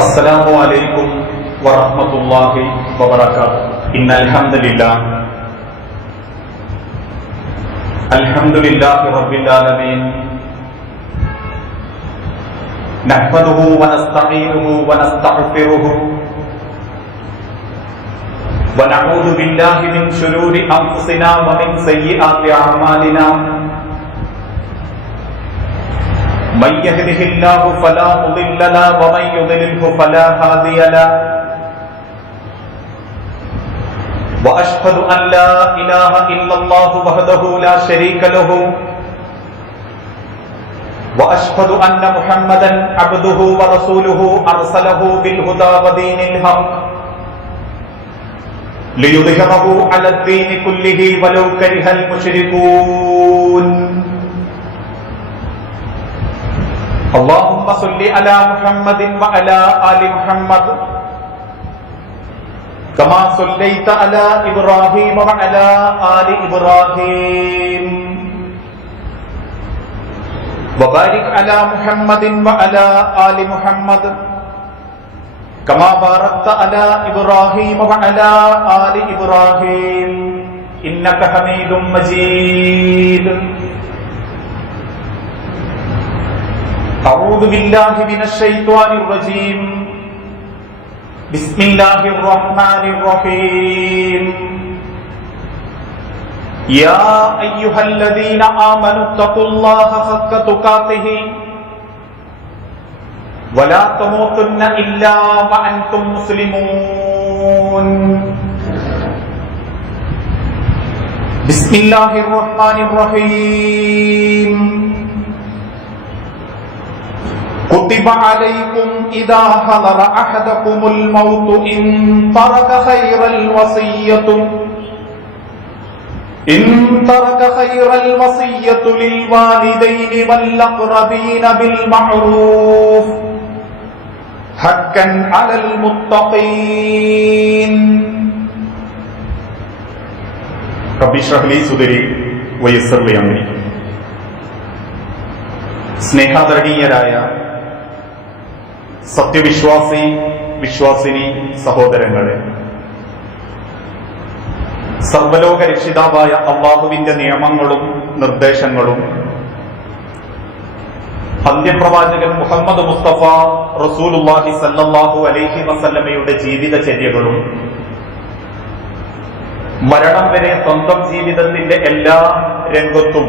അസ്സലാമു അലൈക്കും വറഹ്മത്തുള്ളാഹി വബറകാതുഹു. ഇന്നൽ ഹംദലില്ലാഹ് അൽഹംദുലില്ലാഹി റബ്ബിൽ ആലമീൻ നഹ്മദുഹു വനസ്തഈനുഹു വനസ്തഗ്ഫിറുഹു വനഊദു ബില്ലാഹി മിൻ ശുരൂരി അൻഫുസിനാ വമിൻ സയ്യിആതി അഅമാലിനാ من يهده الله فلا مضل له ومن يضلله فلا هادي له واشهد ان لا اله الا الله وحده لا شريك له واشهد ان محمدا عبده ورسوله ارسله بالهدى ودين الحق ليظهره على الدين كله ولو كره المشركون اللهم صل على محمد وعلى آل محمد كما صليت على إبراهيم وعلى آل إبراهيم وبارك على محمد وعلى آل محمد كما باركت على إبراهيم وعلى آل إبراهيم إنك حميد مجيد. أعوذ بالله من الشيطان الرجيم. بسم الله الرحمن الرحيم. يا أيها الذين آمنوا اتقوا الله حق تقاته ولا تموتن إلا وأنتم مسلمون. بسم الله الرحمن الرحيم. كتب عليكم إذا حضر أحدكم الموت إن ترك خير الوصية للوالدين والأقربين بالمعروف حقا على المتقين. رب اشرح لي صدري ويسر لي أمري. സ്നേഹാദരണീയരായ സത്യവിശ്വാസി വിശ്വാസിനി സഹോദരങ്ങളെ, സർവലോക രക്ഷിതാവായ അല്ലാഹുവിന്റെ നിയമങ്ങളും നിർദ്ദേശങ്ങളും അന്ത്യപ്രവാചകൻ മുഹമ്മദ് മുസ്തഫ റസൂലുള്ളാഹി സ്വല്ലല്ലാഹു അലൈഹി വസല്ലമയുടെ ജീവിതചര്യകളും മരണം വരെ സ്വന്തം ജീവിതത്തിന്റെ എല്ലാ രംഗത്തും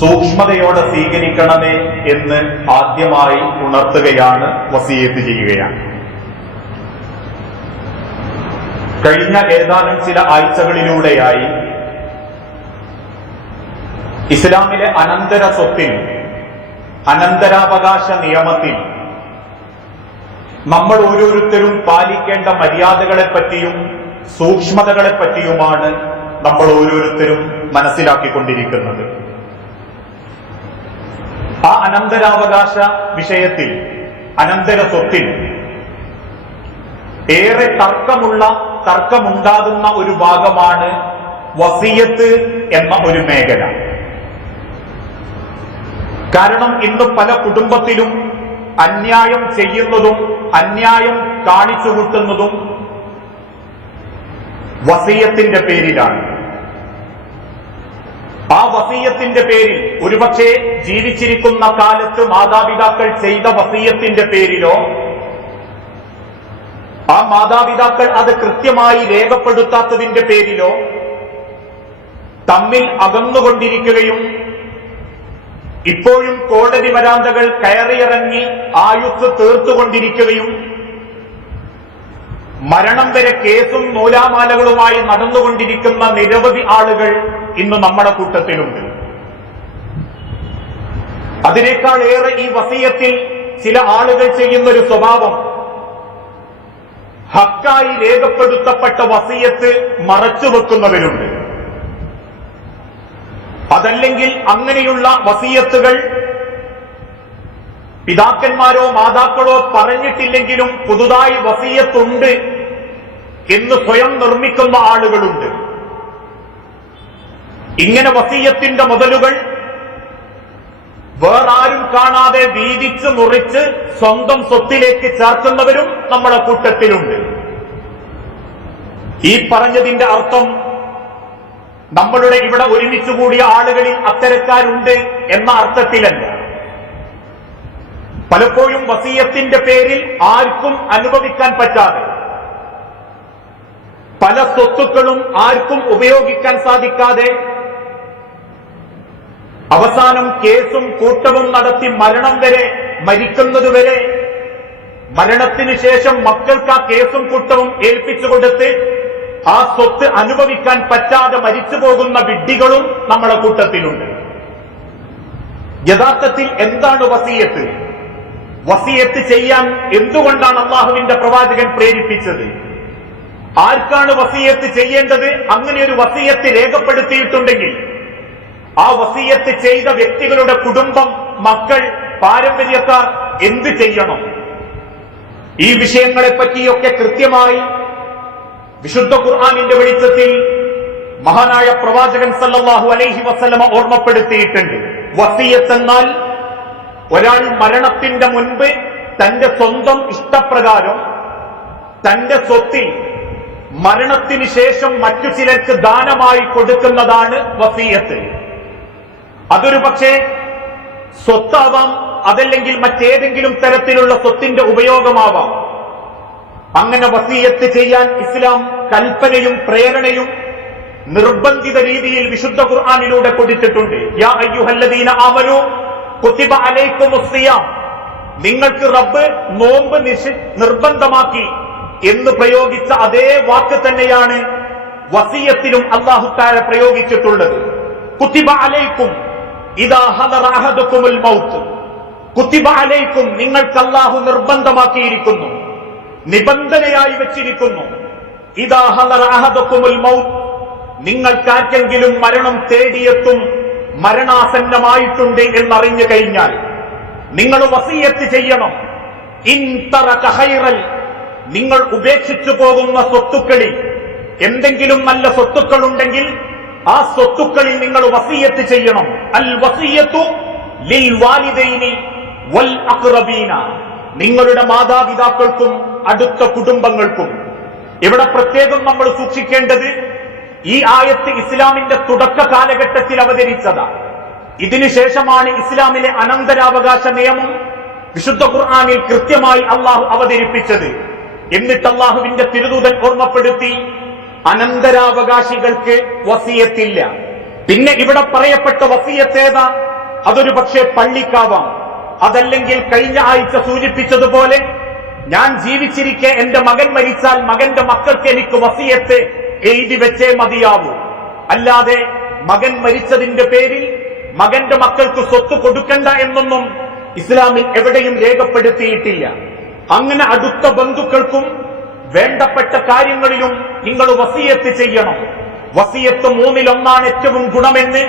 സൂക്ഷ്മതയോടെ സ്വീകരിക്കണമേ എന്ന് ആദ്യമായി ഉണർത്തുകയാണ്, വസിയത്ത് ചെയ്യുകയാണ്. കഴിഞ്ഞ ഏതാനും ചില ആഴ്ചകളിലൂടെയായി ഇസ്ലാമിലെ അനന്തര സ്വത്തിൽ, അനന്തരാവകാശ നിയമത്തിൽ നമ്മൾ ഓരോരുത്തരും പാലിക്കേണ്ട മര്യാദകളെപ്പറ്റിയും സൂക്ഷ്മതകളെപ്പറ്റിയുമാണ് നമ്മൾ ഓരോരുത്തരും മനസ്സിലാക്കിക്കൊണ്ടിരിക്കുന്നത്. ആ അനന്തരാവകാശ വിഷയത്തിൽ, അനന്തര സ്വത്തിൽ ഏറെ തർക്കമുണ്ടാകുന്ന ഒരു ഭാഗമാണ് വസിയത്ത് എന്ന ഒരു മേഖല. കാരണം ഇന്ന് പല കുടുംബത്തിലും അന്യായം ചെയ്യുന്നതും അന്യായം കാണിച്ചു കൂട്ടുന്നതും വസിയത്തിന്റെ പേരിലാണ്. ആ വസിയത്തിന്റെ പേരിൽ ഒരുപക്ഷെ ജീവിച്ചിരിക്കുന്ന കാലത്ത് മാതാപിതാക്കൾ ചെയ്ത വസിയത്തിന്റെ പേരിലോ ആ മാതാപിതാക്കൾ അത് കൃത്യമായി രേഖപ്പെടുത്താത്തതിന്റെ പേരിലോ തമ്മിൽ അകന്നുകൊണ്ടിരിക്കുകയും ഇപ്പോഴും കോടതി വരാന്തകൾ കയറിയിറങ്ങി ആയുസ് തീർത്തുകൊണ്ടിരിക്കുകയും മരണം വരെ കേസും നൂലാമാലകളുമായി നടന്നുകൊണ്ടിരിക്കുന്ന നിരവധി ആളുകൾ ഇന്ന് നമ്മുടെ കൂട്ടത്തിലുണ്ട്. അതിനേക്കാൾ ഏറെ ഈ വസിയത്തിൽ ചില ആളുകൾ ചെയ്യുന്നൊരു സ്വഭാവം, ഹക്കായി രേഖപ്പെടുത്തപ്പെട്ട വസിയത്ത് മറച്ചുവെക്കുന്നവരുണ്ട്. അതല്ലെങ്കിൽ അങ്ങനെയുള്ള വസിയത്തുകൾ പിതാക്കന്മാരോ മാതാക്കളോ പറഞ്ഞിട്ടില്ലെങ്കിലും പുതുതായി വസിയത്തുണ്ട് എന്ന് സ്വയം നിർമ്മിക്കുന്ന ആളുകളുണ്ട്. ഇങ്ങനെ വസിയത്തിന്റെ മുതലുകൾ വേറാരും കാണാതെ വീതിച്ച് മുറിച്ച് സ്വന്തം സ്വത്തിലേക്ക് ചേർക്കുന്നവരും നമ്മുടെ കൂട്ടത്തിലുണ്ട്. ഈ പറഞ്ഞതിന്റെ അർത്ഥം നമ്മളുടെ ഇവിടെ ഒരുമിച്ച് കൂടിയ ആളുകളിൽ അത്തരക്കാരുണ്ട് എന്ന അർത്ഥത്തിലല്ല. പലപ്പോഴും വസിയത്തിന്റെ പേരിൽ ആർക്കും അനുഭവിക്കാൻ പറ്റാതെ, പല സ്വത്തുക്കളും ആർക്കും ഉപയോഗിക്കാൻ സാധിക്കാതെ, അവസാനം കേസും കൂട്ടവും നടത്തി മരണം വരെ, മരിക്കുന്നതുവരെ, മരണത്തിന് ശേഷം മക്കൾക്ക് ആ കേസും കൂട്ടവും ഏൽപ്പിച്ചു കൊടുത്ത് ആ സ്വത്ത് അനുഭവിക്കാൻ പറ്റാതെ മരിച്ചു പോകുന്ന വിഡ്ഢികളും നമ്മുടെ കൂട്ടത്തിലുണ്ട്. യഥാർത്ഥത്തിൽ എന്താണ് വസിയത്ത്? വസിയത്ത് ചെയ്യാൻ എന്തുകൊണ്ടാണ് അള്ളാഹുവിന്റെ പ്രവാചകൻ പ്രേരിപ്പിച്ചത്? ആർക്കാണ് വസിയത്ത് ചെയ്യേണ്ടത്? അങ്ങനെ ഒരു വസിയത്ത് രേഖപ്പെടുത്തിയിട്ടുണ്ടെങ്കിൽ ആ വസിയത്ത് ചെയ്ത വ്യക്തികളുടെ കുടുംബം, മക്കൾ, പാരമ്പര്യക്കാർ എന്ത് ചെയ്യണം? ഈ വിഷയങ്ങളെ പറ്റിയൊക്കെ കൃത്യമായി വിശുദ്ധ ഖുർആനിന്റെ വെളിച്ചത്തിൽ മഹാനായ പ്രവാചകൻ സല്ലല്ലാഹു അലൈഹി വസല്ലമ ഓർമ്മപ്പെടുത്തിയിട്ടുണ്ട്. വസിയത്ത് എന്നാൽ ഒരാൾ മരണത്തിന്റെ മുൻപ് തന്റെ സ്വന്തം ഇഷ്ടപ്രകാരം തന്റെ സ്വത്തിൽ മരണത്തിന് ശേഷം മറ്റു ചിലർക്ക് ദാനമായി കൊടുക്കുന്നതാണ് വസിയത്ത്. അതൊരു പക്ഷേ സ്വത്താവാം, അതല്ലെങ്കിൽ മറ്റേതെങ്കിലും തരത്തിലുള്ള സ്വത്തിന്റെ ഉപയോഗമാവാം. അങ്ങനെ വസിയത്ത് ചെയ്യാൻ ഇസ്ലാം കൽപ്പനയും പ്രേരണയും നിർബന്ധിത രീതിയിൽ വിശുദ്ധ ഖുർആനിലൂടെ കൊടുത്തിട്ടുണ്ട്. യാ അയ്യുഹല്ലദീന ആമനൂ കുതിബ അലൈക്കുമുസ് സിയാം, നിങ്ങൾക്ക് റബ്ബ് നോമ്പ് നിർബന്ധമാക്കി എന്ന് പ്രയോഗിച്ച അതേ വാക്ക് തന്നെയാണ് വസിയത്തിലും അല്ലാഹു തആല പ്രയോഗിച്ചിട്ടുള്ളത്. കുതിബ അലൈക്കും ഇദാ ഹദറ അഹദുകുമുൽ മൗത്ത്, കുതിബ അലൈക്കും നിങ്ങൾക്ക് അല്ലാഹു നിർബന്ധമാക്കിയിരിക്കുന്നു, നിബന്ധനയായി വെച്ചിരിക്കുന്നു. ഇദാ ഹദറ അഹദുകുമുൽ മൗത്ത്, നിങ്ങൾക്കാർക്കെങ്കിലും മരണം തേടിയെത്തും, മരണാസന്നമായിട്ടുണ്ട് എന്നറിഞ്ഞു കഴിഞ്ഞാൽ നിങ്ങൾ വസിയത്ത് ചെയ്യണം. ഇൻ തറക ഖൈറൽ, നിങ്ങൾ ഉപേക്ഷിച്ചു പോകുന്ന സ്വത്തുക്കളിൽ എന്തെങ്കിലും നല്ല സ്വത്തുക്കളുണ്ടെങ്കിൽ ആ സ്വത്തുക്കളിൽ നിങ്ങൾ വസിയത്ത് ചെയ്യണം. അൽ വസിയത്തു ലിൽ വാലിദൈനി വൽ അഖ്റബീന, നിങ്ങളുടെ മാതാപിതാക്കൾക്കും അടുത്ത കുടുംബങ്ങൾക്കും. ഇവിടെ പ്രത്യേകം നമ്മൾ സൂക്ഷിക്കേണ്ടത്, ഈ ആയത്ത് ഇസ്ലാമിന്റെ തുടക്ക കാലഘട്ടത്തിൽ അവതരിച്ചതാണ്. ഇതിനുശേഷമാണ് ഇസ്ലാമിലെ അനന്തരാവകാശ നിയമം വിശുദ്ധ ഖുർആനിൽ കൃത്യമായി അള്ളാഹു അവതരിപ്പിച്ചത്. എന്നിട്ട് അള്ളാഹുവിന്റെ തിരുദൂതൻ ഓർമ്മപ്പെടുത്തി, അനന്തരാവകാശികൾക്ക് വസിയത്തില്ല. പിന്നെ ഇവിടെ പറയപ്പെട്ട വസിയത്തേതാ? അതൊരു പക്ഷേ പള്ളിക്കാവാം, അതല്ലെങ്കിൽ കഴിഞ്ഞ ആഴ്ച സൂചിപ്പിച്ചതുപോലെ ഞാൻ ജീവിച്ചിരിക്കെ എന്റെ മകൻ മരിച്ചാൽ മകന്റെ മക്കൾക്ക് എനിക്ക് വസിയത്ത് എഴുതി വെച്ചേ മതിയാവൂ. അല്ലാതെ മകൻ മരിച്ചതിന്റെ പേരിൽ മകന്റെ മക്കൾക്ക് സ്വത്ത് കൊടുക്കണ്ട എന്നൊന്നും ഇസ്ലാമിൽ എവിടെയും രേഖപ്പെടുത്തിയിട്ടില്ല. അങ്ങനെ അടുത്ത ബന്ധുക്കൾക്കും വേണ്ടപ്പെട്ട കാര്യങ്ങളിലും നിങ്ങൾ വസിയത്ത് ചെയ്യണം. വസിയത്ത് മൂന്നിലൊന്നാണ് ഏറ്റവും ഗുണമെന്ന്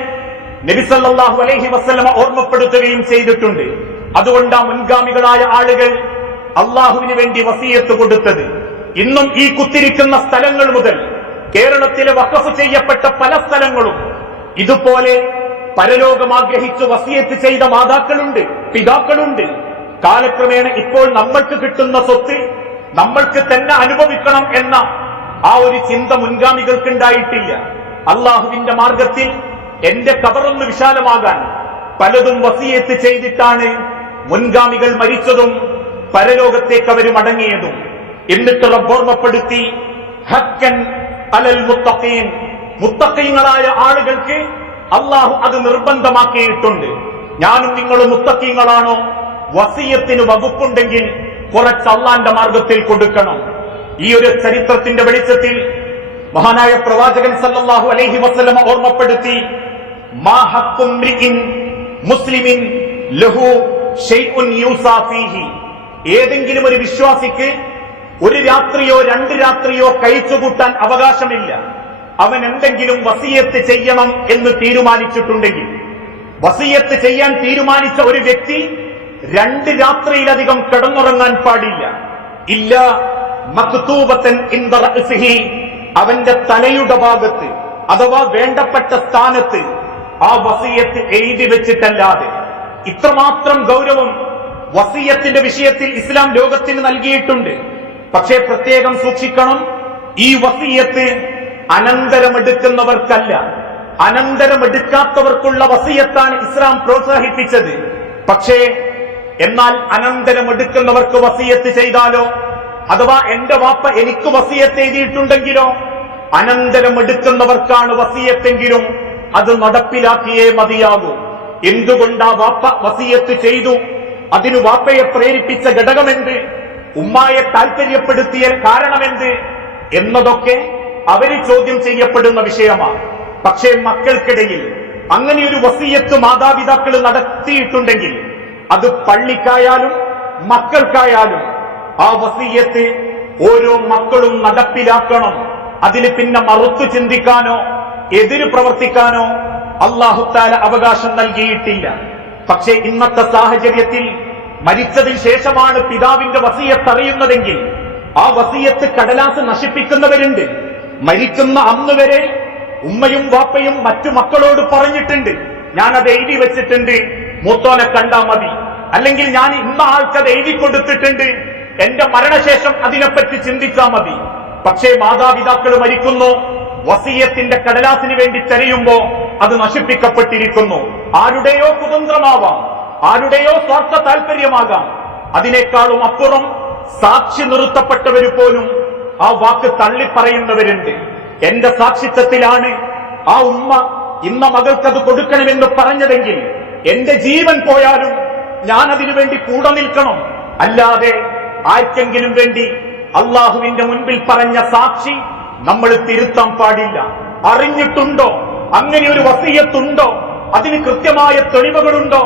നബി സല്ലല്ലാഹു അലൈഹി വസല്ലമ ഓർമ്മപ്പെടുത്തുകയും ചെയ്തിട്ടുണ്ട്. അതുകൊണ്ടാ മുൻഗാമികളായ ആളുകൾ അള്ളാഹുവിന് വേണ്ടി വസിയത്ത് കൊടുത്തത്. ഇന്നും ഈ കുത്തിരിക്കുന്ന സ്ഥലങ്ങൾ മുതൽ കേരളത്തിലെ വഖഫ് ചെയ്യപ്പെട്ട പല സ്ഥലങ്ങളും ഇതുപോലെ പരലോകം ആഗ്രഹിച്ച് വസിയത്ത് ചെയ്ത മാതാക്കളുണ്ട്, പിതാക്കളുണ്ട്. കാലക്രമേണ ഇപ്പോൾ നമ്മൾക്ക് കിട്ടുന്ന സ്വത്ത് നമ്മൾക്ക് തന്നെ അനുഭവിക്കണം എന്ന ആ ഒരു ചിന്ത മുൻഗാമികൾക്കുണ്ടായിട്ടില്ല. അള്ളാഹുവിന്റെ മാർഗത്തിൽ എന്റെ കബറൊന്ന് വിശാലമാകാൻ പലതും വസിയത്ത് ചെയ്തിട്ടാണ് മുൻഗാമികൾ മരിച്ചതും പരലോകത്തേക്ക് അവർ മടങ്ങിയതും. എന്നിട്ട് റബ്ബ് ഓർമ്മപ്പെടുത്തി, ഹക്കൻ അലൽ മുത്തഖീൻ, മുത്തഖീങ്ങളായ ആളുകൾക്ക് അള്ളാഹു അത് നിർബന്ധമാക്കിയിട്ടുണ്ട്. ഞാനും നിങ്ങളും മുത്തഖീങ്ങളാണോ? വസിയത്തിന് വകുപ്പുണ്ടെങ്കിൽ കുറച്ച് അള്ളാന്റെ മാർഗത്തിൽ കൊടുക്കണം. ഈ ഒരു ചരിത്രത്തിന്റെ വെളിച്ചത്തിൽ മഹാനായ പ്രവാചകൻ സല്ലല്ലാഹു അലൈഹി വസല്ലമ ഓർമ്മപ്പെടുത്തി, മാ ഹഖ്ഖു മ്രിഇൻ മുസ്ലിമിൻ ലഹു ശൈഉൻ യൂസാ ഫീഹി, ഏതെങ്കിലും ഒരു വിശ്വാസിക്ക് ഒരു രാത്രിയോ 2 രാത്രിയോ കഴിച്ചുകൂട്ടാൻ അവകാശമില്ല. അവൻ എന്തെങ്കിലും വസിയത്ത് ചെയ്യണം എന്ന് തീരുമാനിച്ചിട്ടുണ്ടെങ്കിൽ, വസിയത്ത് ചെയ്യാൻ തീരുമാനിച്ച ഒരു വ്യക്തി 2 രാത്രിയിലധികം കിടന്നുറങ്ങാൻ പാടില്ല. ഇല്ല മക്തൂബത്തൻ ഇൻദ റഅ്സിഹി, അവന്റെ തലയുടെ ഭാഗത്ത് അഥവാ വേണ്ടപ്പെട്ട സ്ഥാനത്ത് ആ വസിയത്ത് എഴുതി വെച്ചിട്ടല്ലാതെ. ഇത്രമാത്രം ഗൗരവം വസിയത്തിന്റെ വിഷയത്തിൽ ഇസ്ലാം ലോകത്തിന് നൽകിയിട്ടുണ്ട്. പക്ഷേ പ്രത്യേകം സൂക്ഷിക്കണം, ഈ വസിയത്ത് അനന്തരമെടുക്കുന്നവർക്കല്ല, അനന്തരമെടുക്കാത്തവർക്കുള്ള വസിയത്താണ് ഇസ്ലാം പ്രോത്സാഹിപ്പിച്ചത്. പക്ഷേ എന്നാൽ അനന്തരമെടുക്കുന്നവർക്ക് വസിയത്ത് ചെയ്താലോ, അഥവാ എന്റെ വാപ്പ എനിക്ക് വസിയത്ത് എഴുതിയിട്ടുണ്ടെങ്കിലോ, അനന്തരമെടുക്കുന്നവർക്കാണ് വസിയത്തെങ്കിലും അത് നടപ്പിലാക്കിയേ മതിയാകൂ. എന്തുകൊണ്ടാ വാപ്പ വസിയത്ത് ചെയ്തു? അതിനു വാപ്പയെ പ്രേരിപ്പിച്ച ഘടകമെന്ത്? ഉമ്മായെ താൽപര്യപ്പെടുത്തിയ കാരണമെന്ത്? എന്നതൊക്കെ അവര് ചോദ്യം ചെയ്യപ്പെടുന്ന വിഷയമാണ്. പക്ഷേ മക്കൾക്കിടയിൽ അങ്ങനെയൊരു വസിയത്ത് മാതാപിതാക്കൾ നടത്തിയിട്ടുണ്ടെങ്കിൽ അത് പള്ളിക്കായാലും മക്കൾക്കായാലും ആ വസിയത്ത് ഓരോ മക്കളും നടപ്പിലാക്കണം. അതിന് പിന്നെ മറുത്തു ചിന്തിക്കാനോ എതിര് പ്രവർത്തിക്കാനോ അല്ലാഹു തആല അവകാശം നൽകിയിട്ടില്ല. പക്ഷേ ഇന്നത്തെ സാഹചര്യത്തിൽ മരിച്ചതിന് ശേഷമാണ് പിതാവിന്റെ വസിയത്ത് അറിയുന്നതെങ്കിൽ ആ വസിയത്ത് കടലാസ് നശിപ്പിക്കുന്നവരുണ്ട്. മരിക്കുന്ന അന്ന് വരെ ഉമ്മയും വാപ്പയും മറ്റു മക്കളോട് പറഞ്ഞിട്ടുണ്ട്, ഞാനത് എഴുതി വെച്ചിട്ടുണ്ട്, മൂത്തോനെ കണ്ടാ മതി, അല്ലെങ്കിൽ ഞാൻ ഇന്ന ആൾക്കത് എഴുതി കൊടുത്തിട്ടുണ്ട്, എന്റെ മരണശേഷം അതിനെപ്പറ്റി ചിന്തിച്ചാ മതി. പക്ഷേ മാതാപിതാക്കൾ മരിക്കുന്നു, വസിയത്തിന്റെ കടലാസിന് വേണ്ടി തെരയുമ്പോ അത് നശിപ്പിക്കപ്പെട്ടിരിക്കുന്നു. ആരുടെയോ കുതന്ത്രമാവാം, ആരുടെയോ സ്വാർത്ഥ താല്പര്യമാകാം. അതിനേക്കാളും അപ്പുറം സാക്ഷി നിർത്തപ്പെട്ടവര് പോലും ആ വാക്ക് തള്ളിപ്പറയുന്നവരുണ്ട്. എന്റെ സാക്ഷിത്വത്തിലാണ് ആ ഉമ്മ ഇന്ന മകൾക്കത് കൊടുക്കണമെന്ന് പറഞ്ഞതെങ്കിൽ എന്റെ ജീവൻ പോയാലും ഞാൻ അതിനുവേണ്ടി കൂടെ നിൽക്കണം. അല്ലാതെ ആർക്കെങ്കിലും വേണ്ടി അള്ളാഹുവിന്റെ മുൻപിൽ പറഞ്ഞ സാക്ഷി നമ്മൾ തിരുത്താൻ പാടില്ല. അറിഞ്ഞിട്ടുണ്ടോ? അങ്ങനെ ഒരു വസിയത്തുണ്ടോ? അതിന് കൃത്യമായ തെളിവുകളുണ്ടോ?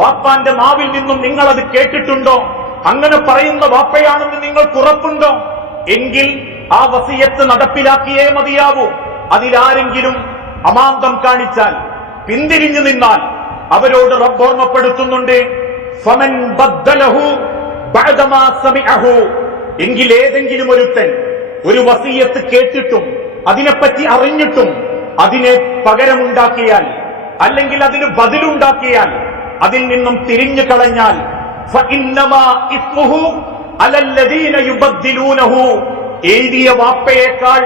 വാപ്പാന്റെ നാവിൽ നിന്നും നിങ്ങൾ അത് കേട്ടിട്ടുണ്ടോ? അങ്ങനെ പറയുന്ന വാപ്പയാണെന്ന് നിങ്ങൾക്ക് ഉറപ്പുണ്ടോ? എങ്കിൽ ആ വസിയത്ത് നടപ്പിലാക്കിയേ മതിയാവൂ. അതിലാരെങ്കിലും അമാന്തം കാണിച്ചാൽ, പിന്തിരിഞ്ഞു നിന്നാൽ അവരോട് റബ്ബ് ഓർമ്മപ്പെടുത്തുന്നുണ്ട്, ഫമൻ ബദ്ദലഹു ബഅദമാ സമിഅഹു. എങ്കിൽ ഏതെങ്കിലും ഒരുത്തൻ ഒരു വസിയത്ത് കേട്ടിട്ടും അതിനെപ്പറ്റി അറിഞ്ഞിട്ടും അതിനെ പകരമുണ്ടാക്കിയാൽ, അല്ലെങ്കിൽ അതിന് ബദലുണ്ടാക്കിയാൽ, അതിൽ നിന്നും തിരിഞ്ഞു കളഞ്ഞാൽ, ഫഇന്നമാ ഇസ്മുഹു അലല്ലദീന യുബദ്ദിലൂനഹു. എഴുതിയ വാപ്പയേക്കാൾ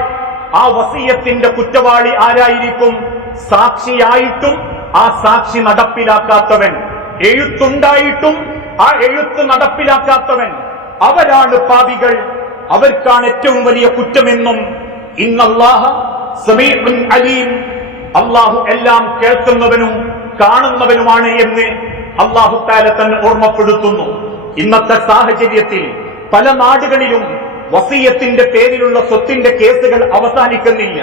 ആ വസിയത്തിന്റെ കുറ്റവാളി ആരായിരിക്കും? സാക്ഷിയായിട്ടും ആ സാക്ഷി നടപ്പിലാക്കാത്തവൻ, എഴുത്തുണ്ടായിട്ടും ആ എഴുത്ത് നടപ്പിലാക്കാത്തവൻ, അവരാണ് പാപികൾ, അവർക്കാണ് ഏറ്റവും വലിയ കുറ്റമെന്നും ഇന്നല്ലാഹ സമീഉൻ അലീം, അല്ലാഹു എല്ലാം കേൾക്കുന്നവനും കാണുന്നവനുമാണ് എന്ന് അല്ലാഹു തആല തന്നെ ഓർമ്മപ്പെടുത്തുന്നു. ഇന്നത്തെ സാഹചര്യത്തിൽ പല നാടുകളിലും വസിയത്തിന്റെ പേരിലുള്ള സ്വത്തിന്റെ കേസുകൾ അവസാനിക്കുന്നില്ല.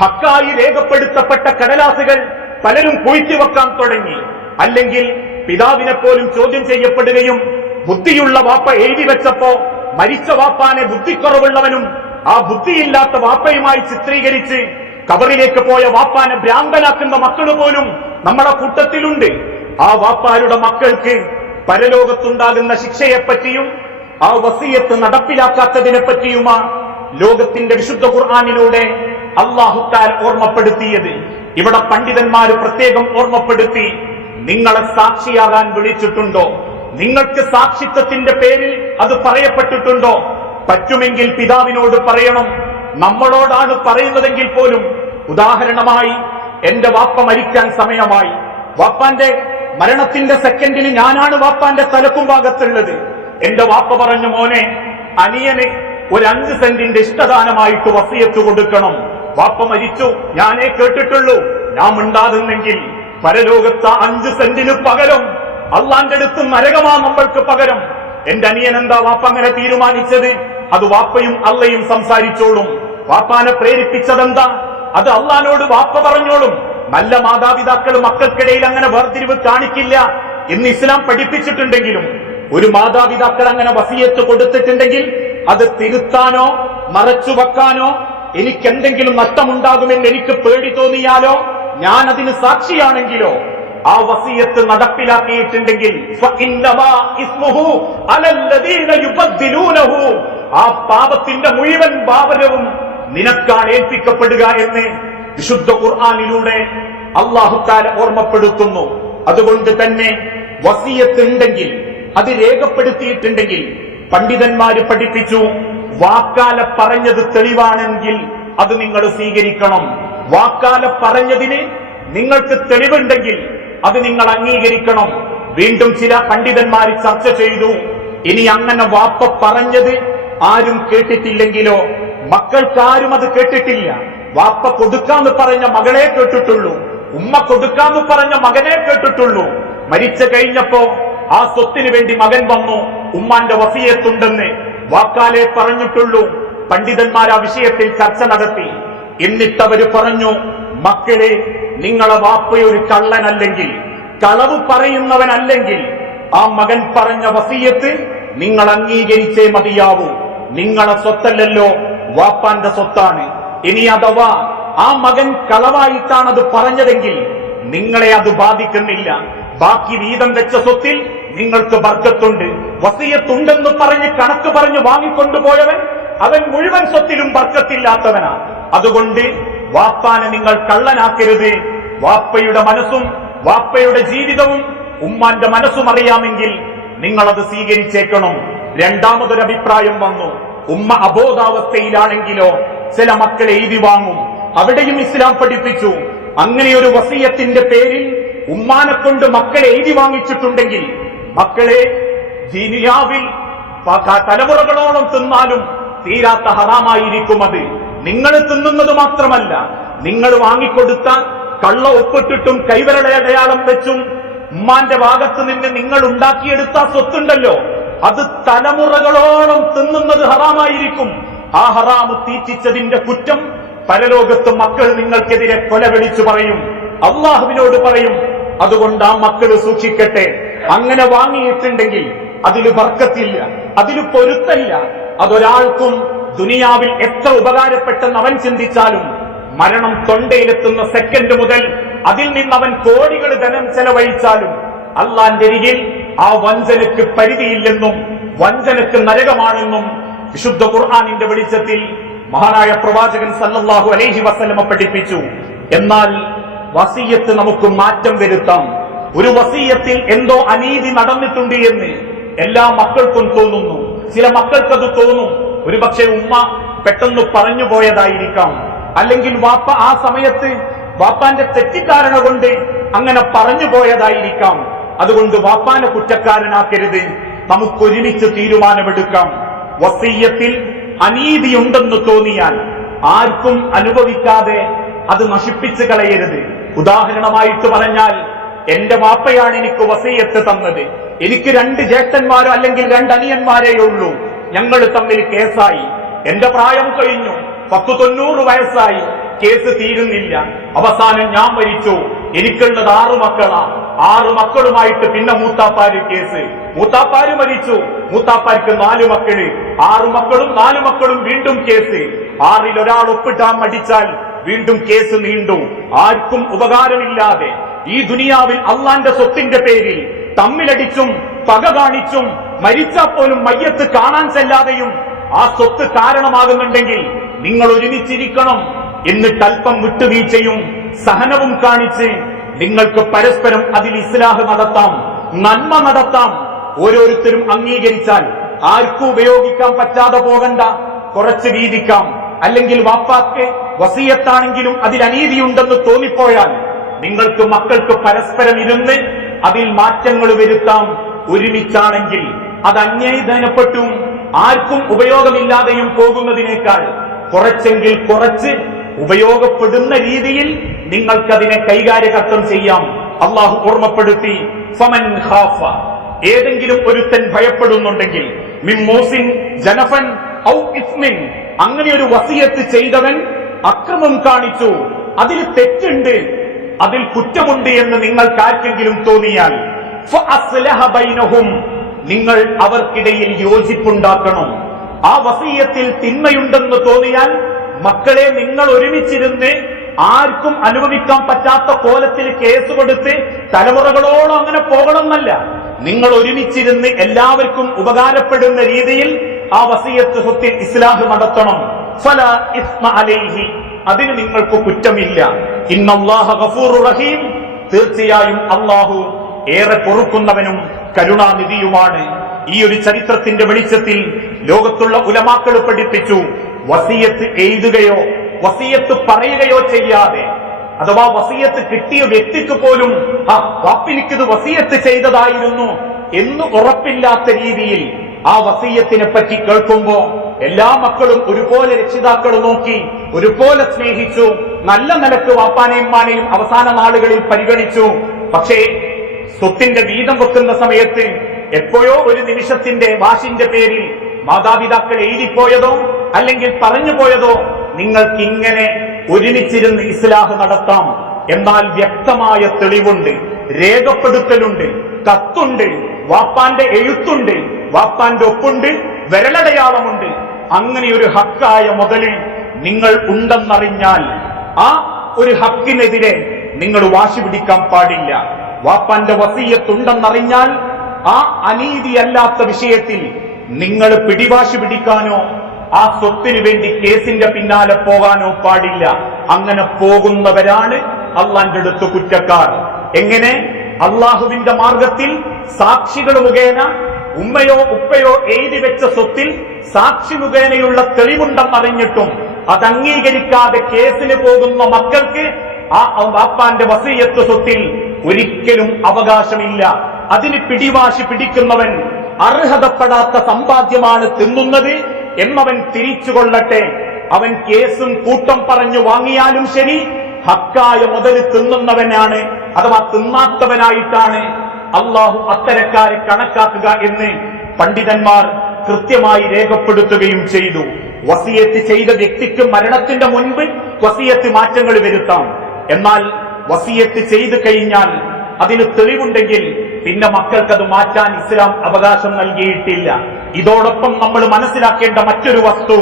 ഹക്കായി രേഖപ്പെടുത്തപ്പെട്ട കടലാസുകൾ പലരും പൂഴ്ത്തിവെക്കാൻ തുടങ്ങി. അല്ലെങ്കിൽ പിതാവിനെ പോലും ചോദ്യം ചെയ്യപ്പെടുകയും ബുദ്ധിയുള്ള വാപ്പ എഴുതി വെച്ചപ്പോ മരിച്ച വാപ്പാനെ ബുദ്ധിക്കുറവുള്ളവനും ആ ബുദ്ധിയില്ലാത്ത വാപ്പയുമായി ചിത്രീകരിച്ച് കബറിലേക്ക് പോയ വാപ്പാനെ ഭ്രാന്തനാക്കുന്ന മക്കൾ പോലും നമ്മുടെ കൂട്ടത്തിലുണ്ട്. ആ വാപ്പാരുടെ മക്കൾക്ക് പരലോകത്തുണ്ടാകുന്ന ശിക്ഷയെപ്പറ്റിയും ആ വസിയത്ത് നടപ്പിലാക്കാത്തതിനെ പറ്റിയുമാ ലോകത്തിന്റെ വിശുദ്ധ ഖുർആനിലൂടെ അല്ലാഹു തആല ഓർമ്മപ്പെടുത്തിയത്. ഇവിടെ പണ്ഡിതന്മാര് പ്രത്യേകം ഓർമ്മപ്പെടുത്തി, നിങ്ങളെ സാക്ഷിയാകാൻ വിളിച്ചിട്ടുണ്ടോ? നിങ്ങൾക്ക് സാക്ഷിത്വത്തിന്റെ പേരിൽ അത് പറയപ്പെട്ടിട്ടുണ്ടോ? പറ്റുമെങ്കിൽ പിതാവിനോട് പറയണം. നമ്മളോടാണ് പറയുന്നതെങ്കിൽ പോലും, ഉദാഹരണമായി എന്റെ വാപ്പ മരിക്കാൻ സമയമായി, വാപ്പാന്റെ മരണത്തിന്റെ സെക്കൻഡിന് ഞാനാണ് വാപ്പാന്റെ തലക്കും ഭാഗത്തുള്ളത്. എന്റെ വാപ്പ പറഞ്ഞു, മോനെ, അനിയന് ഒരു 5 സെന്റിന്റെ ഇഷ്ടദാനമായിട്ട് വസിയത്ത് കൊടുക്കണം. വാപ്പ മരിച്ചു, ഞാനേ കേട്ടിട്ടുള്ളൂ. ഞാൻ മിണ്ടാകുന്നെങ്കിൽ പരലോകത്ത് 5 സെന്റിന് പകരം അള്ളാന്റെ അടുത്ത് നരകമാ നമ്മൾക്ക് പകരം. എന്റെ അനിയൻ എന്താ വാപ്പ അങ്ങനെ തീരുമാനിച്ചത്? അത് വാപ്പയും അള്ളയും സംസാരിച്ചോളും. വാപ്പാനെ പ്രേരിപ്പിച്ചതെന്താ? അത് അള്ളാനോട് വാപ്പ പറഞ്ഞോളും. നല്ല മാതാപിതാക്കൾ മക്കൾക്കിടയിൽ അങ്ങനെ വേർതിരിവ് കാണിക്കില്ല എന്ന് ഇസ്ലാം പഠിപ്പിച്ചിട്ടുണ്ടെങ്കിലും ഒരു മാതാപിതാക്കൾ അങ്ങനെ വസിയത്ത് കൊടുത്തിട്ടുണ്ടെങ്കിൽ അത് തിരുത്താനോ മറച്ചുവെക്കാനോ, എനിക്കെന്തെങ്കിലും നഷ്ടമുണ്ടാകുമെന്ന് എനിക്ക് പേടി തോന്നിയാലോ, ഞാൻ അതിന് സാക്ഷിയാണെങ്കിലോ, ആ വസിയത്ത് നടപ്പിലാക്കിയിട്ടുണ്ടെങ്കിൽ ആ പാപത്തിന്റെ മുഴുവൻ ഭാരവും നിനക്കാണ് ഏൽപ്പിക്കപ്പെടുക എന്ന് വിശുദ്ധ ഖുർആനിലൂടെ അല്ലാഹു തആല ഓർമ്മപ്പെടുത്തുന്നു. അതുകൊണ്ട് തന്നെ വസിയത്ത് ഉണ്ടെങ്കിൽ, അത് രേഖപ്പെടുത്തിയിട്ടുണ്ടെങ്കിൽ പണ്ഡിതന്മാര് പഠിപ്പിച്ചു, വാക്കാല പറഞ്ഞത് തെളിവാണെങ്കിൽ അത് നിങ്ങൾ സ്വീകരിക്കണം. വാക്കാല പറഞ്ഞതിന് നിങ്ങൾക്ക് തെളിവുണ്ടെങ്കിൽ അത് നിങ്ങൾ അംഗീകരിക്കണം. വീണ്ടും ചില പണ്ഡിതന്മാർ ചർച്ച ചെയ്തു, ഇനി അങ്ങനെ വാപ്പ പറഞ്ഞത് ആരും കേട്ടിട്ടില്ലെങ്കിലോ? മക്കൾക്കാരും അത് കേട്ടിട്ടില്ല. വാപ്പ കൊടുക്കാന്ന് പറഞ്ഞ മകളെ കേട്ടിട്ടുള്ളൂ, ഉമ്മ കൊടുക്കാന്ന് പറഞ്ഞ മകനെ കേട്ടിട്ടുള്ളൂ. മരിച്ചു കഴിഞ്ഞപ്പോ ആ സ്വത്തിന് വേണ്ടി മകൻ വന്നു, ഉമ്മാന്റെ വസിയത്തുണ്ടെന്ന് വാക്കാലെ പറഞ്ഞിട്ടുള്ളൂ. പണ്ഡിതന്മാർ ആ വിഷയത്തിൽ ചർച്ച നടത്തി. എന്നിട്ടവര് പറഞ്ഞു, മക്കളെ, നിങ്ങളെ വാപ്പയൊരു കള്ളനല്ലെങ്കിൽ, കളവ് പറയുന്നവനല്ലെങ്കിൽ ആ മകൻ പറഞ്ഞ വസിയത്ത് നിങ്ങൾ അംഗീകരിച്ചേ മതിയാവൂ. നിങ്ങളെ സ്വത്തല്ലല്ലോ, വാപ്പാന്റെ സ്വത്താണ്. ഇനി അഥവാ ആ മകൻ കളവായിട്ടാണ് അത് പറഞ്ഞതെങ്കിൽ നിങ്ങളെ അത് ബാധിക്കുന്നില്ല. ബാക്കി വീതം വെച്ച സ്വത്തിൽ നിങ്ങൾക്ക് ബർക്കത്തുണ്ട്. വസിയത്തുണ്ടെന്ന് പറഞ്ഞ് കണക്ക് പറഞ്ഞ് വാങ്ങിക്കൊണ്ടുപോയവൻ അവൻ മുഴുവൻ സ്വത്തിലും ബർക്കത്തില്ലാത്തവനാ. അതുകൊണ്ട് വാപ്പാനെ നിങ്ങൾ കള്ളനാക്കരുത്. വാപ്പയുടെ മനസ്സും വാപ്പയുടെ ജീവിതവും ഉമ്മാന്റെ മനസ്സും അറിയാമെങ്കിൽ നിങ്ങളത് സ്വീകരിച്ചേക്കണം. രണ്ടാമതൊരു അഭിപ്രായം വന്നു, ഉമ്മ അബോധാവസ്ഥയിലാണെങ്കിലോ ചില മക്കൾ എഴുതി വാങ്ങും. അവിടെയും ഇസ്ലാം പഠിപ്പിച്ചു, അങ്ങനെയൊരു വസിയത്തിന്റെ പേരിൽ ഉമ്മാനെ കൊണ്ട് മക്കളെ എഴുതി വാങ്ങിച്ചിട്ടുണ്ടെങ്കിൽ മക്കളെ ദുനിയാവിൽ തലമുറകളോളം തിന്നാലും തീരാത്ത ഹറാമായിരിക്കും. അത് നിങ്ങൾ തിന്നുന്നത് മാത്രമല്ല, നിങ്ങൾ വാങ്ങിക്കൊടുത്ത കള്ള ഒപ്പിട്ടിട്ടും കൈവിരലടയാളം വെച്ചും ഉമ്മാന്റെ ഭാഗത്ത് നിന്ന് നിങ്ങൾ ഉണ്ടാക്കിയെടുത്ത സ്വത്തുണ്ടല്ലോ, അത് തലമുറകളോളം തിന്നുന്നത് ഹറാമായിരിക്കും. ആ ഹറാമ് തീറ്റിച്ചതിന്റെ കുറ്റം പരലോകത്ത് മക്കൾ നിങ്ങൾക്കെതിരെ കൊല വിളിച്ചു പറയും, അള്ളാഹുവിനോട് പറയും. അതുകൊണ്ട് ആ മക്കൾ സൂക്ഷിക്കട്ടെ. അങ്ങനെ വാങ്ങിയിട്ടുണ്ടെങ്കിൽ അതിൽ ബർക്കത്തില്ല, അതിൽ പൊരുത്തല്ല. അതൊരാൾക്കും ദുനിയാവിൽ എത്ര ഉപകാരപ്പെട്ടെന്ന് അവൻ ചിന്തിച്ചാലും മരണം തൊണ്ടയിലെത്തുന്ന സെക്കൻഡ് മുതൽ അതിൽ നിന്ന് അവൻ കോടികൾ ധനം ചെലവഴിച്ചാലും അള്ളാന്റെ അരികിൽ ആ വഞ്ചനക്ക് പരിധിയില്ലെന്നും വഞ്ചനക്ക് നരകമാണെന്നും വിശുദ്ധ ഖുർആനിന്റെ വെളിച്ചത്തിൽ മഹാനായ പ്രവാചകൻ സല്ലല്ലാഹു അലൈഹി വസല്ലമ പഠിപ്പിച്ചു. എന്നാൽ വസിയത്ത് നമുക്ക് മാറ്റം വരുത്താം. ഒരു വസിയത്തിൽ എന്തോ അനീതി നടന്നിട്ടുണ്ട് എന്ന് എല്ലാ മക്കൾക്കും തോന്നുന്നു. ചില മക്കൾക്കത് തോന്നും, ഒരുപക്ഷെ ഉമ്മ പെട്ടെന്ന് പറഞ്ഞു പോയതായിരിക്കാം, അല്ലെങ്കിൽ വാപ്പ ആ സമയത്ത് വാപ്പാന്റെ തെറ്റിദ്ധാരണ കൊണ്ട് അങ്ങനെ പറഞ്ഞു പോയതായിരിക്കാം. അതുകൊണ്ട് വാപ്പാനെ കുറ്റക്കാരനാക്കരുത്, നമുക്കൊരുമിച്ച് തീരുമാനമെടുക്കാം. വസിയ്യത്തിൽ അനീതിയുണ്ടെന്ന് തോന്നിയാൽ ആർക്കും അനുഭവിക്കാതെ അത് നശിപ്പിച്ചു കളയരുത്. ഉദാഹരണമായിട്ട് പറഞ്ഞാൽ, എന്റെ വാപ്പയാണ് എനിക്ക് വസിയ്യത്ത് തന്നത്, എനിക്ക് 2 ജ്യേഷ്ഠന്മാരോ അല്ലെങ്കിൽ 2 അനിയന്മാരേ ഉള്ളൂ, ഞങ്ങൾ തമ്മിൽ കേസായി, എന്റെ പ്രായം കഴിഞ്ഞു, 90 വയസ്സായി, കേസ് തീരുന്നില്ല, അവസാനം ഞാൻ മരിച്ചു, എനിക്കുള്ളത് 6 മക്കളാ, 6 മക്കളുമായിട്ട് പിന്നെ മൂത്താപ്പാര് കേസ്, മൂത്താപ്പാര് മരിച്ചു, മൂത്താപ്പാർക്ക് 4 മക്കള്, 6 മക്കളും 4 മക്കളും വീണ്ടും കേസ്, 6ൽ ഒരാൾ ഒപ്പിട്ടാൻ മടിച്ചാൽ വീണ്ടും കേസ് നീണ്ടു. ആർക്കും ഉപകാരമില്ലാതെ ഈ ദുനിയാവിൽ അള്ളാന്റെ സ്വത്തിന്റെ പേരിൽ തമ്മിലടിച്ചും പക കാണിച്ചും മരിച്ചാൽ പോലും മയ്യത്ത് കാണാൻ ചെല്ലാതെയും ആ സ്വത്ത് കാരണമാകുന്നുണ്ടെങ്കിൽ നിങ്ങൾ ഒരുമിച്ചിരിക്കണം. എന്നിട്ട് അല്പം വിട്ടുവീഴ്ചയും സഹനവും കാണിച്ച് നിങ്ങൾക്ക് പരസ്പരം അതിൽ ഇസ്ലാഹ് നടത്താം, നന്മ നടത്താം. ഓരോരുത്തരും അംഗീകരിച്ചാൽ ആർക്കും ഉപയോഗിക്കാൻ പറ്റാതെ പോകണ്ട, കുറച്ച് വീതിക്കാം. അല്ലെങ്കിൽ വാപ്പാക്ക് വസിയത്താണെങ്കിലും അതിൽ അനീതിയുണ്ടെന്ന് തോന്നിപ്പോയാൽ നിങ്ങൾക്ക് മക്കൾക്ക് പരസ്പരം ഇരുന്ന് അതിൽ മാറ്റങ്ങൾ വരുത്താം. ഒരുമിച്ചാണെങ്കിൽ അത് അന്യായധനപ്പെട്ടും ആർക്കും ഉപയോഗമില്ലാതെയും പോകുന്നതിനേക്കാൾ കുറച്ചെങ്കിൽ കുറച്ച് ഉപയോഗപ്പെടുന്ന രീതിയിൽ നിങ്ങൾക്കതിനെ കൈകാര്യകർത്തം ചെയ്യാം. അള്ളാഹു ഓർമ്മപ്പെടുത്തി, ഫമൻ ഖാഫ, ഏതെങ്കിലും ഒരുത്തൻ ഭയപ്പെടുന്നുണ്ടെങ്കിൽ, മിൻ മൂസിൻ ജനഫൻ ഔ ഇസ്മിൻ, അങ്ങനെ ഒരു വസിയത്ത് ചെയ്തവൻ അക്രമം കാണിച്ചു, അതിൽ തെറ്റുണ്ട്, അതിൽ കുറ്റമുണ്ട് എന്ന് നിങ്ങൾക്കാർക്കെങ്കിലും തോന്നിയാൽ, ഫഅസ്ലഹ ബൈനഹും, നിങ്ങൾ അവർക്കിടയിൽ യോജിപ്പുണ്ടാക്കണം. ആ വസിയത്തിൽ തിന്മയുണ്ടെന്ന് തോന്നിയാൽ മക്കളെ നിങ്ങൾ ഒരുമിച്ചിരുന്ന് ആർക്കും അനുഭവിക്കാൻ പറ്റാത്ത കോലത്തിൽ കേസ് കൊടുത്ത് തലമുറകളോളം അങ്ങനെ പോകണമെന്നല്ല, നിങ്ങൾ ഒരുമിച്ചിരുന്ന് എല്ലാവർക്കും ഉപകാരപ്പെടുന്ന രീതിയിൽ ആ വസിയത്ത് സ്വത്തിൽ ഇസ്ലാഹ് നടത്തണം. ഫലാ ഇസ്മ അലൈഹി, അതിന് നിങ്ങൾക്ക് കുറ്റമില്ല. ഇന്നല്ലാഹ ഗഫൂറുർ റഹീം, തീർച്ചയായും അല്ലാഹു ഏറെ പൊറുക്കുന്നവനും കരുണാനിധിയുമാണ്. ഈ ഒരു ചരിത്രത്തിന്റെ വെളിച്ചത്തിൽ ലോകത്തുള്ള ഉലമാക്കൾ പഠിപ്പിച്ചു, വസിയത്ത് എഴുതുകയോ വസിയത്ത് പറയുകയോ ചെയ്യാതെ, അഥവാ വസിയത്ത് കിട്ടിയ വ്യക്തിക്ക് പോലും വാപ്പിനിക്കിത് വസിയത്ത് ചെയ്തതായിരുന്നു എന്ന് ഉറപ്പില്ലാത്ത രീതിയിൽ ആ വസിയത്തിനെ പറ്റി കേൾക്കുമ്പോ എല്ലാ മക്കളും ഒരുപോലെ രക്ഷിതാക്കൾ നോക്കി, ഒരുപോലെ സ്നേഹിച്ചു, നല്ല നിലക്ക് വാപ്പാനെയും മാനെയും അവസാന നാളുകളിൽ പരിഗണിച്ചു. പക്ഷേ സ്വത്തിന്റെ വീതം വെക്കുന്ന സമയത്ത് എപ്പോഴോ ഒരു നിമിഷത്തിന്റെ വാശിന്റെ പേരിൽ മാതാപിതാക്കൾ എഴുതിപ്പോയതോ അല്ലെങ്കിൽ പറഞ്ഞു പോയതോ നിങ്ങൾക്കിങ്ങനെ ഒരുമിച്ചിരുന്ന് ഇസ്ലാഹ് നടത്താം, എന്നാൽ വ്യക്തമായ തെളിവുണ്ട്, രേഖപ്പെടുത്തലുണ്ട്, കത്തുണ്ട്, വാപ്പാന്റെ എഴുത്തുണ്ട്, വാപ്പാന്റെ ഒപ്പുണ്ട്, വിരലടയാളമുണ്ട്. അങ്ങനെ ഒരു ഹക്കായ മുതല് നിങ്ങൾ ഉണ്ടെന്നറിഞ്ഞാൽ ആ ഒരു ഹക്കിനെതിരെ നിങ്ങൾ വാശി പിടിക്കാൻ പാടില്ല. വാപ്പാന്റെ വസിയത്തുണ്ടെന്നറിഞ്ഞാൽ ആ അനീതിയല്ലാത്ത വിഷയത്തിൽ നിങ്ങൾ പിടിവാശി പിടിക്കാനോ ആ സ്വത്തിനു വേണ്ടി കേസിന്റെ പിന്നാലെ പോകാനോ പാടില്ല. അങ്ങനെ പോകുന്നവരാണ് അള്ളാന്റെ അടുത്ത് കുറ്റക്കാർ. എങ്ങനെ? അള്ളാഹുവിന്റെ മാർഗത്തിൽ സാക്ഷികൾ മുഖേന ഉമ്മയോ ഉപ്പയോ എഴുതി വെച്ച സ്വത്തിൽ സാക്ഷി മുഖേനയുള്ള തെളിവുണ്ടെന്നറിഞ്ഞിട്ടും അത് അംഗീകരിക്കാതെ കേസിന് പോകുന്ന മക്കൾക്ക് ആ വാപ്പാന്റെ വസിയത്ത് സ്വത്തിൽ ഒരിക്കലും അവകാശമില്ല. അതിന് പിടിവാശി പിടിക്കുന്നവൻ അർഹതപ്പെടാത്ത സമ്പാദ്യമാണ് തിന്നുന്നത് എന്നവൻ തിരിച്ചുകൊള്ളട്ടെ. അവൻ കേസും കൂട്ടം പറഞ്ഞു വാങ്ങിയാലും ശരി, ഹക്കായ മുതൽ തിന്നുന്നവനാണ്, അഥവാ തിന്നാത്തവനായിട്ടാണ് അള്ളാഹു അത്തരക്കാരെ കണക്കാക്കുക എന്ന് പണ്ഡിതന്മാർ കൃത്യമായി രേഖപ്പെടുത്തുകയും ചെയ്തു. വസിയത്ത് ചെയ്ത വ്യക്തിക്ക് മരണത്തിന്റെ മുൻപ് വസിയത്ത് മാറ്റങ്ങൾ വരുത്താം. എന്നാൽ വസിയത്ത് ചെയ്തു കഴിഞ്ഞാൽ അതിന് തെളിവുണ്ടെങ്കിൽ പിന്നെ മക്കൾക്കത് മാറ്റാൻ ഇസ്ലാം അവകാശം നൽകിയിട്ടില്ല. ഇതോടൊപ്പം നമ്മൾ മനസ്സിലാക്കേണ്ട മറ്റൊരു വസ്തു,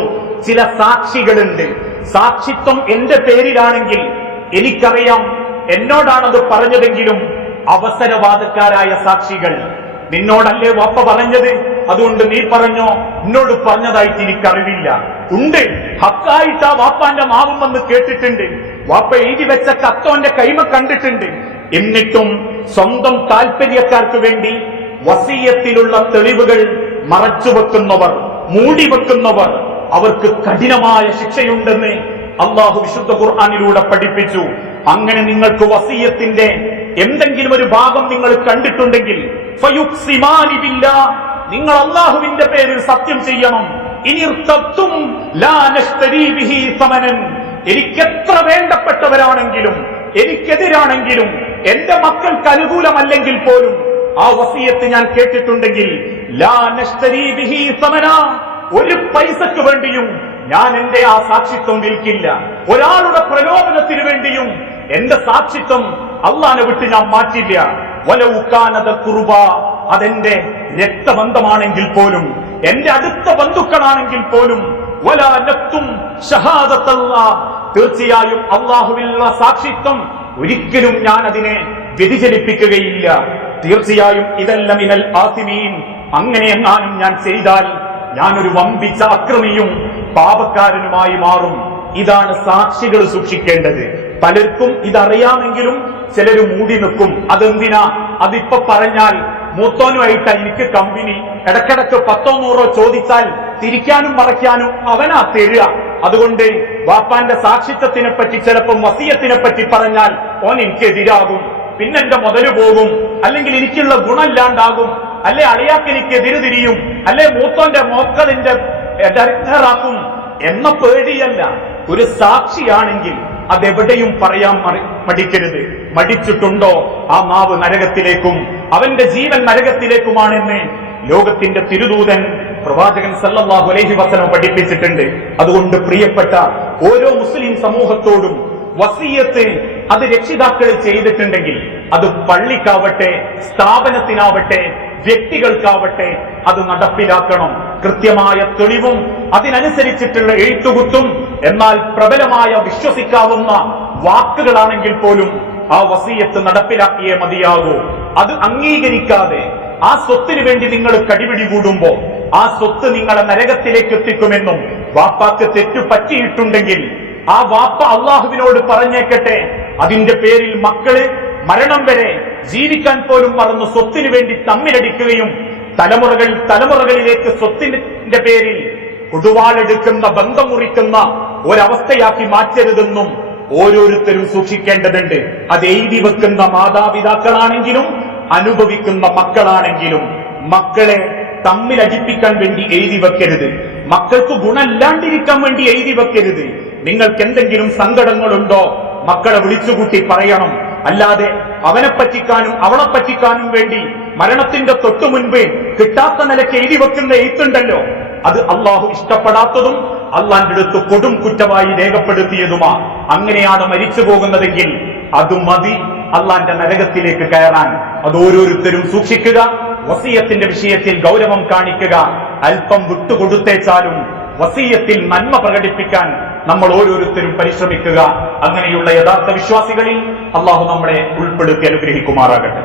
ചില സാക്ഷികളുണ്ട്. സാക്ഷിത്വം എന്റെ പേരിലാണെങ്കിൽ എനിക്കറിയാം എന്നോടാണത് പറഞ്ഞതെങ്കിലും അവസരവാദക്കാരായ സാക്ഷികൾ, നിന്നോടല്ലേ വാപ്പ പറഞ്ഞത്, അതുകൊണ്ട് നീ പറഞ്ഞോ, എന്നോട് പറഞ്ഞതായിട്ട് എനിക്കറിവില്ല. ഉണ്ട്, ഹക്കായിട്ട് ആ വാപ്പാന്റെ നാവും വന്ന് കേട്ടിട്ടുണ്ട്, വാപ്പ എഴുതി വെച്ച കത്തോന്റെ കൈമ കണ്ടിട്ടുണ്ട്. എന്നിട്ടും സ്വന്തം താൽപര്യക്കാർക്ക് വേണ്ടി വസിയത്തിലുള്ള തെളിവുകൾ മറച്ചുവെക്കുന്നവർ, മൂടിവെക്കുന്നവർ, അവർക്ക് കഠിനമായ ശിക്ഷയുണ്ടെന്ന് അള്ളാഹു വിശുദ്ധ ഖുർആനിലൂടെ പഠിപ്പിച്ചു. അങ്ങനെ നിങ്ങൾക്ക് വസിയത്തിന്റെ എന്തെങ്കിലും ഒരു ഭാഗം നിങ്ങൾ കണ്ടിട്ടുണ്ടെങ്കിൽ ഫയുഖ്സിമാനി ബില്ലാഹ്, നിങ്ങൾ അള്ളാഹുവിന്റെ പേരിൽ സത്യം ചെയ്യണം. ഇനിർതബ്തും ലാ നശ്തരീ ബിഹി സമനൻ, എനിക്കെത്ര വേണ്ടപ്പെട്ടവരാണെങ്കിലും എനിക്കെതിരാണെങ്കിലും എന്റെ മക്കൾക്ക് അനുകൂലമല്ലെങ്കിൽ പോലും ആ വസിയത്ത് ഞാൻ കേട്ടിട്ടുണ്ടെങ്കിൽ ലാ നശ്തരീ ബിഹി സമന, ഒരു പൈസക്ക് വേണ്ടിയും ഞാൻ എന്റെ ആ സാക്ഷിത്വം വിൽക്കില്ല. ഒരാളുടെ പ്രലോഭനത്തിനു വേണ്ടിയും എന്റെ സാക്ഷിത്വം അള്ളാനെ വിട്ട് ഞാൻ മാറ്റില്ല. വലൗ കാനദ ഖുർബ, അതെന്റെ രക്തബന്ധമാണെങ്കിൽ പോലും, എന്റെ അടുത്ത ബന്ധുക്കളാണെങ്കിൽ പോലും. വലാ നക്തും ഷഹാദത്തല്ലാഹ്, തീർച്ചയായും അള്ളാഹുവിലുള്ള സാക്ഷിത്വം ഒരിക്കലും ഞാൻ അതിനെ വ്യതിചലിപ്പിക്കുകയില്ല. തീർച്ചയായും ഇതെല്ലാം മിനൽ ആസിമീൻ, അങ്ങനെ എങ്ങാനും ഞാൻ ചെയ്താൽ ഞാനൊരു വമ്പിച്ച അക്രമിയും പാപക്കാരനുമായി മാറും. ഇതാണ് സാക്ഷികൾ സൂക്ഷിക്കേണ്ടത്. പലർക്കും ഇതറിയാമെങ്കിലും ചിലര് മൂടി നിൽക്കും. അതെന്തിനാ? അതിപ്പോ പറഞ്ഞാൽ മൂത്തോനുമായിട്ട് എനിക്ക് കമ്പനി, ഇടക്കിടക്ക് 100-100 ചോദിച്ചാൽ തിരിക്കാനും മറയ്ക്കാനും അവനാ തരിക. അതുകൊണ്ട് വാപ്പാന്റെ സാക്ഷിത്വത്തിനെ പറ്റി, ചിലപ്പം വസിയത്തിനെ പറ്റി പറഞ്ഞാൽ ഓൻ എനിക്കെതിരാകും, പിന്നെ എന്റെ മുതല് പോകും, അല്ലെങ്കിൽ എനിക്കുള്ള ഗുണമില്ലാണ്ടാകും, അല്ലെ അളിയാക്ക് എനിക്കെതിര് തിരിയും, അല്ലെ മൂത്തോന്റെ മോക്കളിന്റെ എതിരാക്കും എന്ന പേടിയല്ല. ഒരു സാക്ഷിയാണെങ്കിൽ അതെവിടെയും പറയാൻ മടിക്കരുത്. മടിച്ചിട്ടുണ്ടോ ആ നാവ് നരകത്തിലേക്കും അവന്റെ ജീവൻ നരകത്തിലേക്കുമാണെന്ന് ലോകത്തിന്റെ തിരുദൂതൻ പ്രവാചകൻ സല്ലല്ലാഹു അലൈഹി വസല്ലം പഠിപ്പിച്ചിട്ടുണ്ട്. അതുകൊണ്ട് പ്രിയപ്പെട്ട ഓരോ മുസ്ലിം സമൂഹത്തോടും വസിയത്ത് അത് രക്ഷിതാക്കൾ ചെയ്തിട്ടുണ്ടെങ്കിൽ, അത് പള്ളിക്കാവട്ടെ, സ്ഥാപനത്തിനാവട്ടെ, വ്യക്തികൾക്കാവട്ടെ, അത് നടപ്പിലാക്കണം. കൃത്യമായ തെളിവും അതിനനുസരിച്ചിട്ടുള്ള എഴുത്തുകുത്തും, എന്നാൽ പ്രബലമായ വിശ്വസിക്കാവുന്ന വാക്കുകളാണെങ്കിൽ പോലും ആ വസിയത്ത് നടപ്പിലാക്കിയേ മതിയാകൂ. അത് അംഗീകരിക്കാതെ ആ സ്വത്തിന് വേണ്ടി നിങ്ങൾ കടിപിടി കൂടുമ്പോ ആ സ്വത്ത് നിങ്ങളെ നരകത്തിലേക്ക് എത്തിക്കുമെന്നും, വാപ്പാക്ക് തെറ്റു പറ്റിയിട്ടുണ്ടെങ്കിൽ ആ വാപ്പ അള്ളാഹുവിനോട് പറഞ്ഞേക്കട്ടെ, അതിന്റെ പേരിൽ മക്കള് മരണം വരെ ജീവിക്കാൻ പോലും മറന്നു സ്വത്തിനു വേണ്ടി തമ്മിലടിക്കുകയും തലമുറകളിലേക്ക് സ്വത്തിന്റെ പേരിൽ കൊടുവാളെടുക്കുന്ന ബന്ധം മുറിക്കുന്ന ഒരവസ്ഥയാക്കി മാറ്റരുതെന്നും ഓരോരുത്തരും സൂക്ഷിക്കേണ്ടതുണ്ട്. അത് എഴുതി വെക്കുന്ന മാതാപിതാക്കളാണെങ്കിലും അനുഭവിക്കുന്ന മക്കളാണെങ്കിലും മക്കളെ തമ്മിലടിപ്പിക്കാൻ വേണ്ടി എഴുതി വെക്കരുത്. മക്കൾക്ക് ഗുണമില്ലാണ്ടിരിക്കാൻ വേണ്ടി എഴുതി വെക്കരുത്. നിങ്ങൾക്ക് എന്തെങ്കിലും സങ്കടങ്ങളുണ്ടോ മക്കളെ വിളിച്ചുകൂട്ടി പറയണം. അല്ലാതെ അവനെ പറ്റിക്കാനും അവളെ പറ്റിക്കാനും വേണ്ടി മരണത്തിന്റെ തൊട്ടു മുൻപ് കിട്ടാത്ത നിലയ്ക്ക് എഴുതി വെക്കുന്ന എഴുത്തുണ്ടല്ലോ, അത് അള്ളാഹു ഇഷ്ടപ്പെടാത്തതും അള്ളാന്റെ അടുത്ത് കൊടും കുറ്റമായി രേഖപ്പെടുത്തിയതുമാ. അങ്ങനെയാണ് മരിച്ചു പോകുന്നതെങ്കിൽ അത് മതി അള്ളാന്റെ നരകത്തിലേക്ക് കയറാൻ. അത് ഓരോരുത്തരും സൂക്ഷിക്കുക. വസിയത്തിന്റെ വിഷയത്തിൽ ഗൗരവം കാണിക്കുക. അല്പം വിട്ടുകൊടുത്തേച്ചാലും വസിയത്തിൽ നന്മ പ്രകടിപ്പിക്കാൻ നമ്മൾ ഓരോരുത്തരും പരിശ്രമിക്കുക. അങ്ങനെയുള്ള യഥാർത്ഥ വിശ്വാസികളിൽ അള്ളാഹു നമ്മളെ ഉൾപ്പെടുത്തി അനുഗ്രഹിക്കുമാറാകട്ടെ.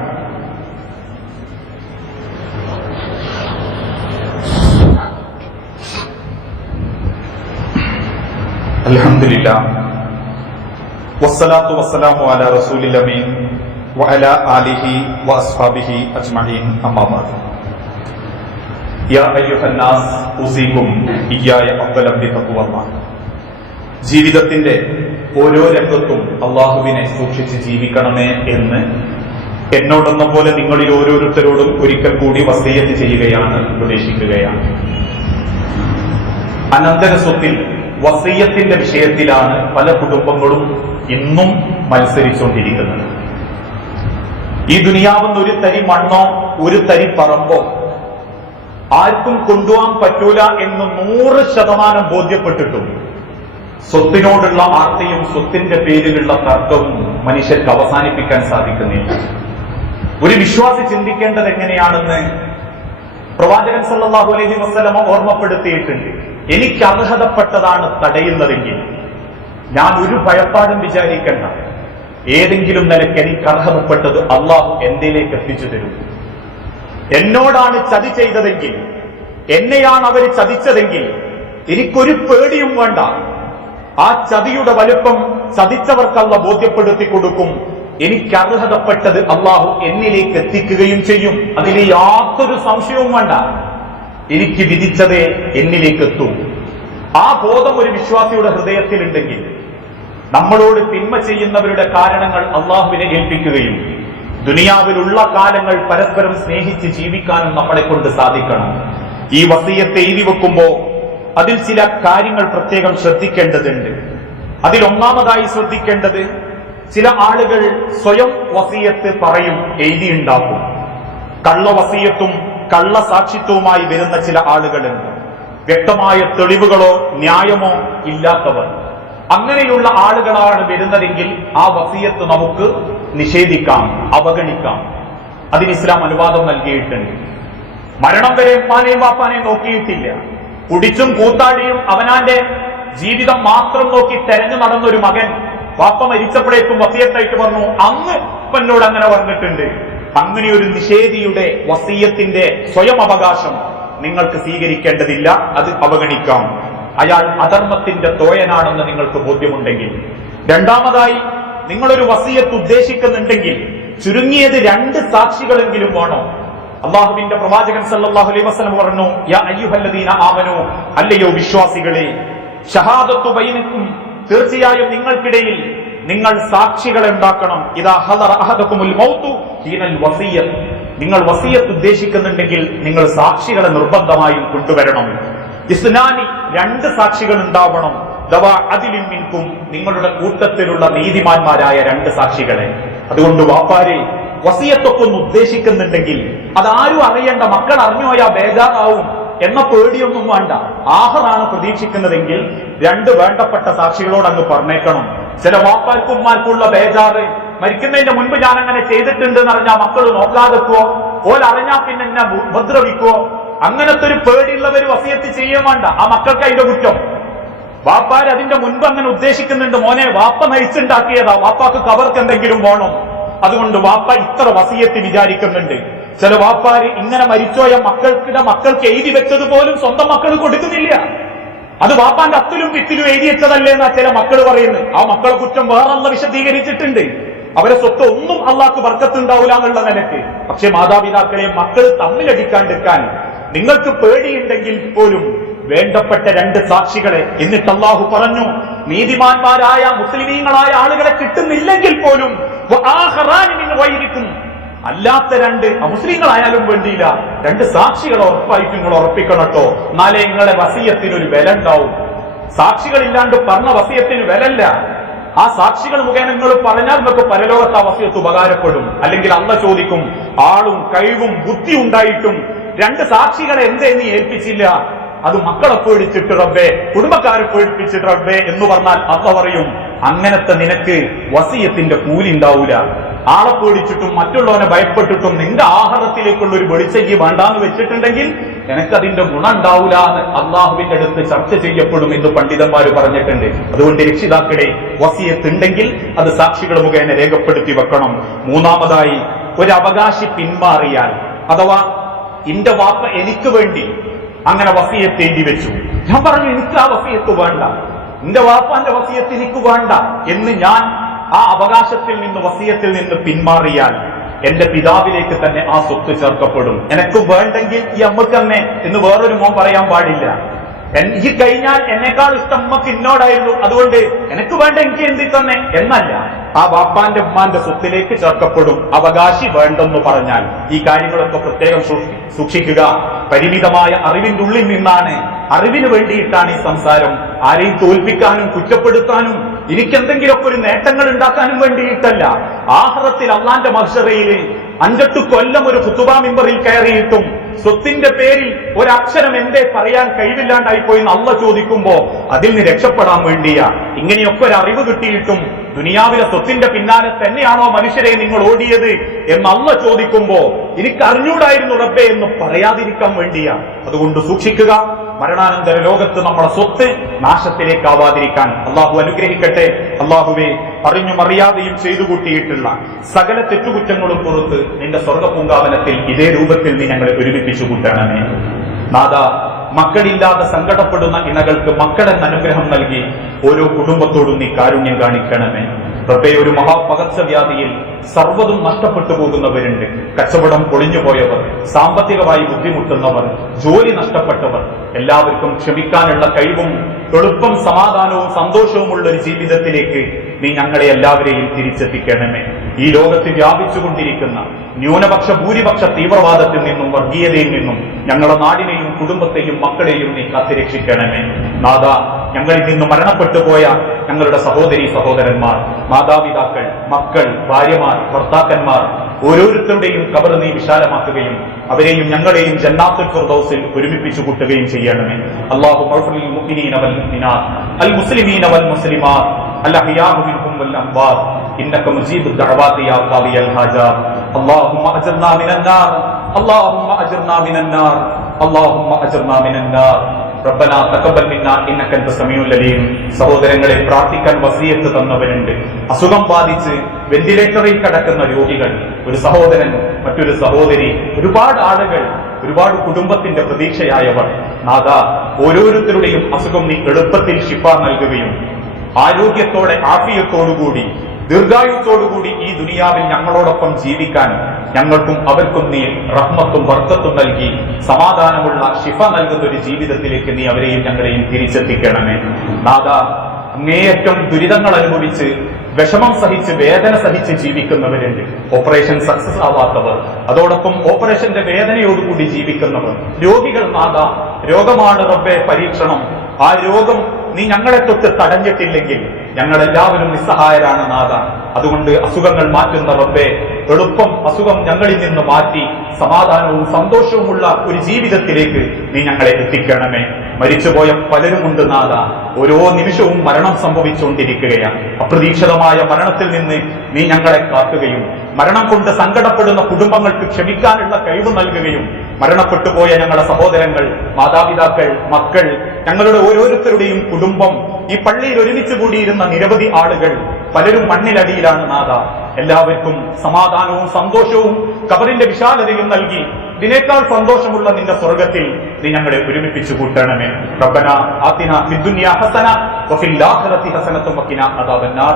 അൽഹംദുലില്ലാഹ് വസ്സലാത്തു വസ്സലാമു അലാ റസൂലിൽ അമീൻ വഅലാ ആലിഹി വഅസ്ഹാബിഹി അജ്മഈൻ. അമ്മാ ബഅദ്. യാ അയ്യുഹന്നാസ് ഉസീകും ഇയ്യായ അഫ്ളൻ ബിതഖ്വല്ലാഹ്. ജീവിതത്തിന്റെ ഓരോ രംഗത്തും അള്ളാഹുവിനെ സൂക്ഷിച്ച് ജീവിക്കണമേ എന്ന് എന്നോടെന്ന പോലെ നിങ്ങളിൽ ഓരോരുത്തരോടും ഒരിക്കൽ കൂടി വസിയത്ത് ചെയ്യുകയാണ്, ഉപദേശിക്കുകയാണ്. അനന്തര സ്വത്തിൽ വസിയത്തിന്റെ വിഷയത്തിലാണ് പല കുടുംബങ്ങളും ഇന്നും മത്സരിച്ചുകൊണ്ടിരിക്കുന്നത്. ഈ ദുനിയാവുന്ന ഒരു തരി മണ്ണോ ഒരു തരി പറമ്പോ ആർക്കും കൊണ്ടുപോകാൻ പറ്റൂല എന്ന് 100% ബോധ്യപ്പെട്ടിട്ടും സ്വത്തിനോടുള്ള ആർത്തിയും സ്വത്തിന്റെ പേരിലുള്ള തർക്കവും മനുഷ്യർക്ക് അവസാനിപ്പിക്കാൻ സാധിക്കുന്നില്ല. ഒരു വിശ്വാസി ചിന്തിക്കേണ്ടത് എങ്ങനെയാണെന്ന് പ്രവാചകൻ സല്ലല്ലാഹു അലൈഹി വസല്ലമ ഓർമ്മപ്പെടുത്തിയിട്ടുണ്ട്. എനിക്ക് അർഹതപ്പെട്ടതാണ് തടയുന്നതെങ്കിൽ ഞാൻ ഒരു ഭയപ്പാടും വിചാരിക്കേണ്ട. ഏതെങ്കിലും നിലയ്ക്ക് എനിക്ക് അർഹതപ്പെട്ടത് അള്ളാഹു എന്തിലേക്ക് എത്തിച്ചു തരും. എന്നോടാണ് ചതി ചെയ്തതെങ്കിൽ, എന്നെയാണ് അവർ ചതിച്ചതെങ്കിൽ എനിക്കൊരു പേടിയും വേണ്ട. ആ ചതിയുടെ വലുപ്പം ചതിച്ചവർക്കല്ല ബോധ്യപ്പെടുത്തി കൊടുക്കും. എനിക്ക് അർഹതപ്പെട്ടത് അള്ളാഹു എന്നിലേക്ക് എത്തിക്കുകയും ചെയ്യും. അതിൽ യാതൊരു സംശയവും വേണ്ട. എനിക്ക് വിധിച്ചതേ എന്നിലേക്ക് എത്തും. ആ ബോധം ഒരു വിശ്വാസിയുടെ ഹൃദയത്തിലുണ്ടെങ്കിൽ നമ്മളോട് തിന്മ ചെയ്യുന്നവരുടെ കാരണങ്ങൾ അള്ളാഹുവിനെ ഏൽപ്പിക്കുകയും ദുനിയാവിലുള്ള കാലങ്ങൾ പരസ്പരം സ്നേഹിച്ച് ജീവിക്കാനും നമ്മളെ കൊണ്ട് സാധിക്കണം. ഈ വസിയത്തെ എഴുതി വെക്കുമ്പോ അതിൽ ചില കാര്യങ്ങൾ പ്രത്യേകം ശ്രദ്ധിക്കേണ്ടതുണ്ട്. അതിലൊന്നാമതായി ശ്രദ്ധിക്കേണ്ടത്, ചില ആളുകൾ സ്വയം വസിയത്ത് പറയും, എഴുതിയുണ്ടാക്കും. കള്ള വസിയത്തും കള്ള സാക്ഷിത്വവുമായി വരുന്ന ചില ആളുകളുണ്ട്. വ്യക്തമായ തെളിവുകളോ ന്യായമോ ഇല്ലാത്തവർ. അങ്ങനെയുള്ള ആളുകളാണ് വരുന്നതെങ്കിൽ ആ വസിയത്ത് നമുക്ക് നിഷേധിക്കാം, അവഗണിക്കാം. അതിന് ഇസ്ലാം അനുവാദം നൽകിയിട്ടുണ്ട്. മരണം വരെ ഉമ്മാനെയും വാപ്പാനെയും നോക്കിയിട്ടില്ല. കുടിച്ചും കൂത്താടിയും അവനാന്റെ ജീവിതം മാത്രം നോക്കി തെരഞ്ഞു നടന്നൊരു മകൻ വാപ്പ മരിച്ചപ്പോഴേക്കും വസിയത്തായിട്ട് പറഞ്ഞു, അന്ന് എന്നോട് അങ്ങനെ പറഞ്ഞിട്ടുണ്ട്. അങ്ങനെ ഒരു നിഷേധിയുടെ വസിയത്തിന്റെ സ്വയം അവകാശം നിങ്ങൾക്ക് സ്വീകരിക്കേണ്ടതില്ല, അത് അവഗണിക്കാം. അയാൾ അധർമ്മത്തിന്റെ തോയനാണെന്ന് നിങ്ങൾക്ക് ബോധ്യമുണ്ടെങ്കിൽ. രണ്ടാമതായി, നിങ്ങളൊരു വസിയത്ത് ഉദ്ദേശിക്കുന്നുണ്ടെങ്കിൽ ചുരുങ്ങിയത് 2 സാക്ഷികളെങ്കിലും വേണം. അള്ളാഹുവിന്റെ പ്രവാചകൻ സല്ലല്ലാഹു അലൈഹി വസല്ലം പറഞ്ഞു, യാ അയ്യുഹല്ലദീന ആമനൂ, അല്ലയോ വിശ്വാസികളെ, ഷഹാദത്തു ബൈനക്കും, തീർച്ചയായും നിങ്ങൾക്കിടയിൽ നിങ്ങൾ സാക്ഷികളെ ഉണ്ടാക്കണം. ഇദാ ഹദറ അഹദകുമുൽ മൗതു ഹീനൽ വസിയ്യത്ത്, നിങ്ങൾ വസിയത്ത് ഉദ്ദേശിക്കുന്നുണ്ടെങ്കിൽ നിങ്ങൾ സാക്ഷികളെ നിർബന്ധമായും കൊണ്ടുവരണം. ഇസ്നാനി, 2 സാക്ഷികൾ ഉണ്ടാവണം. ദവാ അദിലിൻ മിൻകും, നിങ്ങളുടെ കൂട്ടത്തിലുള്ള നീതിമാന്മാരായ 2 സാക്ഷികളെ. അതുകൊണ്ട് വാപ്പാരെ, വസിയത്തൊക്കെ ഒന്ന് ഉദ്ദേശിക്കുന്നുണ്ടെങ്കിൽ അതാരും അറിയേണ്ട, മക്കൾ അറിഞ്ഞോയാ ബേജാറാവും എന്ന പേടിയൊന്നും വേണ്ട. ആഹറാണ് പ്രതീക്ഷിക്കുന്നതെങ്കിൽ 2 വേണ്ടപ്പെട്ട സാക്ഷികളോട് അങ്ങ് പറഞ്ഞേക്കണം. ചില വാപ്പാർക്കും ഉമ്മാർക്കുള്ള ബേജാറ്, മരിക്കുന്നതിന്റെ മുൻപ് ഞാൻ അങ്ങനെ ചെയ്തിട്ടുണ്ട് എന്നറിഞ്ഞാൽ മക്കൾ നോക്കാതെക്കുവോ, ഓലറിഞ്ഞാ പിന്നെ എന്നെ ഉപദ്രവിക്കുവോ, അങ്ങനത്തെ ഒരു പേടിയുള്ളവർ വസിയത്ത് ചെയ്യാൻ വേണ്ട. ആ മക്കൾക്ക് അതിന്റെ കുറ്റം. വാപ്പാര് അതിന്റെ മുൻപ് അങ്ങനെ ഉദ്ദേശിക്കുന്നുണ്ട്, മോനെ വാപ്പ നയിച്ചുണ്ടാക്കിയതാ, വാപ്പാക്ക് കവർക്ക് എന്തെങ്കിലും വേണം, അതുകൊണ്ട് വാപ്പ ഇത്ര വസിയത്ത് വിചാരിക്കുന്നുണ്ട്. ചില വാപ്പാര് ഇങ്ങനെ മരിച്ചോയ മക്കൾക്ക് എഴുതി വെച്ചത് പോലും സ്വന്തം മക്കൾ കൊടുക്കുന്നില്ല. അത് വാപ്പാന്റെ അത്തിലും പിത്തിലും എഴുതി വെച്ചതല്ലേ എന്നാ ചില മക്കൾ പറയുന്നത്. ആ മക്കളെ കുറ്റം വേറെല്ലാം വിശദീകരിച്ചിട്ടുണ്ട്. അവരെ സ്വത്ത് ഒന്നും അള്ളാഹ്ക്ക് ബർക്കത്തുണ്ടാവില്ല എന്നുള്ള നിലയ്ക്ക്. പക്ഷെ മാതാപിതാക്കളെ മക്കൾ തമ്മിലടിക്കാണ്ടിരിക്കാൻ നിങ്ങൾക്ക് പേടിയുണ്ടെങ്കിൽ പോലും വേണ്ടപ്പെട്ട 2 സാക്ഷികളെ, എന്നിട്ട് അള്ളാഹു പറഞ്ഞു, നീതിമാന്മാരായ മുസ്ലിമീങ്ങളായ ആളുകളെ കിട്ടുന്നില്ലെങ്കിൽ പോലും അല്ലാത്ത 2 അമുസ്ലിങ്ങളായാലും വേണ്ടിയില്ല 2 സാക്ഷികളെ ഉറപ്പായിട്ട് നിങ്ങൾ ഉറപ്പിക്കണട്ടോ. എന്നാലേ നിങ്ങളെ വസിയത്തിനൊരു വില ഉണ്ടാവും. സാക്ഷികളില്ലാണ്ട് പറഞ്ഞ വസിയത്തിന് വിലല്ല. ആ സാക്ഷികൾ മുഖേന നിങ്ങൾ പറഞ്ഞാൽ നിങ്ങൾക്ക് പരലോകത്ത് ആ വസിയത്ത് ഉപകാരപ്പെടും. അല്ലെങ്കിൽ അള്ള ചോദിക്കും, ആളും കഴിവും ബുദ്ധി ഉണ്ടായിട്ടും 2 സാക്ഷികളെ എന്തേ നീ ഏൽപ്പിച്ചില്ല? അത് മക്കളെ പേടിച്ചിട്ട് റബ്ബേ, കുടുംബക്കാരെ പേടിപ്പിച്ചിട്ട് റബ്ബേ എന്ന് പറഞ്ഞാൽ അള്ള പറയും, അങ്ങനത്തെ നിനക്ക് വസിയത്തിന്റെ കൂലി ഉണ്ടാവൂല. ആളെ പേടിച്ചിട്ടും മറ്റുള്ളവനെ ഭയപ്പെട്ടിട്ടും നിന്റെ ആഹാരത്തിലേക്കുള്ള ഒരു വെളിച്ചെങ്കി വേണ്ടാന്ന് വെച്ചിട്ടുണ്ടെങ്കിൽ നിനക്കതിന്റെ ഗുണം ഉണ്ടാവൂല എന്ന് അള്ളാഹുവിന്റെ അടുത്ത് ചർച്ച ചെയ്യപ്പെടും എന്ന് പണ്ഡിതന്മാര് പറഞ്ഞിട്ടുണ്ട്. അതുകൊണ്ട് രക്ഷിതാക്കളെ വസിയത്തുണ്ടെങ്കിൽ അത് സാക്ഷികൾ മുഖേന രേഖപ്പെടുത്തി വെക്കണം. മൂന്നാമതായി, ഒരു അവകാശി പിന്മാറിയാൽ, അഥവാ എന്റെ വാപ്പ എനിക്ക് വേണ്ടി അങ്ങനെ വസിയത്ത് എഴുതി വെച്ചു, ഞാൻ പറഞ്ഞു എനിക്ക് ആ വസിയത്ത് വേണ്ട, എന്റെ വാപ്പാന്റെ വസിയത്ത് എനിക്ക് വേണ്ട എന്ന് ഞാൻ ആ അവകാശത്തിൽ നിന്ന് വസിയത്തിൽ നിന്ന് പിന്മാറിയാൽ എന്റെ പിതാവിലേക്ക് തന്നെ ആ സ്വത്ത് ചേർക്കപ്പെടും. എനിക്ക് വേണ്ടെങ്കിൽ ഈ അമ്മക്ക് തന്നെ എന്ന് വേറൊരു മോൻ പറയാൻ പാടില്ല. ഈ കഴിഞ്ഞാൽ എന്നെക്കാൾ ഇഷ്ടം അമ്മക്ക് എന്നോടായിരുന്നു, അതുകൊണ്ട് എനിക്ക് വേണ്ട എനിക്ക് എന്തി തന്നെ എന്നല്ല, ആ വാപ്പാന്റെ ഉമ്മാന്റെ സ്വത്തിലേക്ക് ചേർക്കപ്പെടും അവകാശി വേണ്ടെന്ന് പറഞ്ഞാൽ. ഈ കാര്യങ്ങളൊക്കെ പ്രത്യേകം സൂക്ഷിക്കുക. പരിമിതമായ അറിവിന്റെ ഉള്ളിൽ നിന്നാണ്, അറിവിന് വേണ്ടിയിട്ടാണ് ഈ സംസാരം. ആരെയും തോൽപ്പിക്കാനും കുറ്റപ്പെടുത്താനും എനിക്കെന്തെങ്കിലുമൊക്കെ ഒരു നേട്ടങ്ങൾ ഉണ്ടാക്കാനും വേണ്ടിയിട്ടല്ല. ആഖിറത്തിൽ അള്ളാന്റെ മഹ്ശറയിൽ 5-8 കൊല്ലം ഒരു ഖുതുബ മിമ്പറിൽ കയറിയിട്ടും സ്വത്തിന്റെ പേരിൽ ഒരക്ഷരം എന്തേ പറയാൻ കഴിവില്ലാണ്ടായി പോയി എന്ന് അള്ള ചോദിക്കുമ്പോ അതിൽ നിന്ന് രക്ഷപ്പെടാൻ വേണ്ടിയാ. ഇങ്ങനെയൊക്കെ ഒരു അറിവ് കിട്ടിയിട്ടും ദുനിയാവിലെ സ്വത്തിന്റെ പിന്നാലെ തന്നെയാണോ മനുഷ്യരെ നിങ്ങൾ ഓടിയത് എന്ന് അള്ള ചോദിക്കുമ്പോ എനിക്ക് അറിഞ്ഞൂടായിരുന്നു റബ്ബേ എന്ന് പറയാതിരിക്കാൻ വേണ്ടിയാ. അതുകൊണ്ട് സൂക്ഷിക്കുക. മരണാനന്തര ലോകത്ത് നമ്മുടെ സ്വത്ത് നാശത്തിലേക്കാവാതിരിക്കാൻ അള്ളാഹു അനുഗ്രഹിക്കട്ടെ. അള്ളാഹുവെ, അറിഞ്ഞും അറിയാതെയും ചെയ്തു കൂട്ടിയിട്ടുള്ള സകല തെറ്റുകുറ്റങ്ങളും പുറത്ത് നിന്റെ സ്വർഗപൂങ്കാവനത്തിൽ ഇതേ രൂപത്തിൽ നീ ഞങ്ങളെ ഒരുമിപ്പിച്ചു കൂട്ടണമേ. നാഥ, മക്കളില്ലാതെ സങ്കടപ്പെടുന്ന ഇണകൾക്ക് മക്കളെന്ന അനുഗ്രഹം നൽകി ഓരോ കുടുംബത്തോടും നീ കാരുണ്യം കാണിക്കണമേ. റബ്ബേ, ഒരു മഹാപകർച്ചവ്യാധിയിൽ സർവ്വതും നഷ്ടപ്പെട്ടു പോകുന്നവരുണ്ട്. കച്ചവടം പൊളിഞ്ഞുപോയവർ, സാമ്പത്തികമായി ബുദ്ധിമുട്ടുന്നവർ, ജോലി നഷ്ടപ്പെട്ടവർ, എല്ലാവർക്കും ക്ഷമിക്കാനുള്ള കഴിവും എളുപ്പം സമാധാനവും സന്തോഷവുമുള്ള ഒരു ജീവിതത്തിലേക്ക് നീ ഞങ്ങളെ എല്ലാവരെയും തിരിച്ചെത്തിക്കണമേ. ഈ ലോകത്ത് വ്യാപിച്ചുകൊണ്ടിരിക്കുന്ന ന്യൂനപക്ഷ ഭൂരിപക്ഷ തീവ്രവാദത്തിൽ നിന്നും വർഗീയതയിൽ നിന്നും ഞങ്ങളുടെ നാടിനെയും കുടുംബത്തെയും മക്കളെയും നീ കാത്തുരക്ഷിക്കണമേ. നാഥ, ഞങ്ങളിൽ നിന്ന് മരണപ്പെട്ടു പോയ ഞങ്ങളുടെ സഹോദരീ സഹോദരന്മാർ, മാതാപിതാക്കൾ, മക്കൾ, ഭാര്യമാർ, ഭർത്താക്കന്മാർ, ഓരോരുത്തരുടെയും ഖബർ നീ വിശാലമാക്കുകയും അവരെയും ഞങ്ങളെയും ജന്നാത്തുൽ ഫിർദൗസിൽ ഒരുമിപ്പിച്ചു കൂട്ടുകയും ചെയ്യണമേ. അല്ലാഹുമ്മ ഗ്ഫിർ ലിൽ മുഅ്മിനീന വൽ മുഅ്മിനാത്ത് അൽ മുസ്ലിമീന വൽ മുസ്ലിമാത്ത് അൽ അഹ്യാഉ മിൻഹും വൽ അംവാത്ത് ഇന്നക മുജീബുദ് ദഅവാതി യാ ഖാദിയൽ ഹാജാത്ത്. അല്ലാഹുമ്മ അജ്ർനാ മിനൻ നാർ, അല്ലാഹുമ്മ അജ്ർനാ മിനൻ നാർ, അല്ലാഹുമ്മ അജ്ർനാ മിനൻ നാർ. റബ്ബനാ തഖബ്ബൽ മിന്നാ ഇന്നക അൻത സമീഉൽ അലീം. സഹോദരങ്ങളെ, പ്രാർത്ഥിക്കാൻ വസിയത്ത് തന്നവരുണ്ട്. അസുഖം ബാധിച്ച് വെന്റിലേറ്ററിൽ കിടക്കുന്ന രോഗികൾ, ഒരു സഹോദരൻ, മറ്റൊരു സഹോദരി, ഒരുപാട് ആളുകൾ, ഒരുപാട് കുടുംബത്തിന്റെ പ്രതീക്ഷയായവർ. നാഥ, ഓരോരുത്തരുടെയും അസുഖം നീ എളുപ്പത്തിൽ ശിഫ നൽകുകയും ആരോഗ്യത്തോടെ ആഫിയത്തോടുകൂടി ദീർഘായുസ്സോടുകൂടി ഈ ദുനിയാവിൽ ഞങ്ങളോടൊപ്പം ജീവിക്കാൻ ഞങ്ങൾക്കും അവർക്കും നീ റഹ്മത്തും ബർക്കത്തും നൽകി സമാധാനമുള്ള ശിഫ നൽകുന്ന ഒരു ജീവിതത്തിലേക്ക് നീ അവരെയും ഞങ്ങളെയും തിരിച്ചെത്തിക്കണമേ. നാഥ, അങ്ങേയറ്റം ദുരിതങ്ങൾ അനുഭവിച്ച് വിഷമം സഹിച്ച് വേദന സഹിച്ച് ജീവിക്കുന്നവരുണ്ട്. ഓപ്പറേഷൻ സക്സസ് ആവാത്തവർ, അതോടൊപ്പം ഓപ്പറേഷന്റെ വേദനയോടുകൂടി ജീവിക്കുന്നവർ, രോഗികൾ. നാഥ, രോഗമാണ് റബ്ബേ പരീക്ഷണം. ആ രോഗം നീ ഞങ്ങളെ തൊട്ട് തടഞ്ഞിട്ടില്ലെങ്കിൽ ഞങ്ങളെല്ലാവരും നിസ്സഹായരാണ് നാഥ. അതുകൊണ്ട് അസുഖങ്ങൾ മാറ്റുന്ന റബ്ബേ, എളുപ്പം അസുഖം ഞങ്ങളിൽ നിന്ന് മാറ്റി സമാധാനവും സന്തോഷവുമുള്ള ഒരു ജീവിതത്തിലേക്ക് നീ ഞങ്ങളെ എത്തിക്കണമേ. മരിച്ചുപോയ പലരുമുണ്ട് നാഥ. ഓരോ നിമിഷവും മരണം സംഭവിച്ചുകൊണ്ടിരിക്കുകയാണ്. അപ്രതീക്ഷിതമായ മരണത്തിൽ നിന്ന് നീ ഞങ്ങളെ കാക്കുകയും മരണം കൊണ്ട് സങ്കടപ്പെടുന്ന കുടുംബങ്ങൾക്ക് ക്ഷമിക്കാനുള്ള കഴിവ് നൽകുകയും മരണപ്പെട്ടുപോയ ഞങ്ങളുടെ സഹോദരങ്ങൾ, മാതാപിതാക്കൾ, മക്കൾ, ഞങ്ങളുടെ ഓരോരുത്തരുടെയും കുടുംബം, ഈ പള്ളിയിൽ ഒരുമിച്ച് കൂടിയിരുന്ന നിരവധി ആളുകൾ, പലരും മണ്ണിലടിയിലാണ് നാഥ. എല്ലാവർക്കും സമാധാനവും സന്തോഷവും ഖബറിന്റെ വിശാലതയും നൽകി ഇതിനേക്കാൾ സന്തോഷമുള്ള നിന്റെ സ്വർഗത്തിൽ നീ ഞങ്ങളെ ഒരുമിപ്പിച്ചു കൂട്ടണമേ. റബ്ബനാ ആതിനാ ഫിദ്ദുനിയാ ഹസന വഫിൽ ആഖിറതി ഹസനത്തും വഖിനാ അദാബന്നാർ.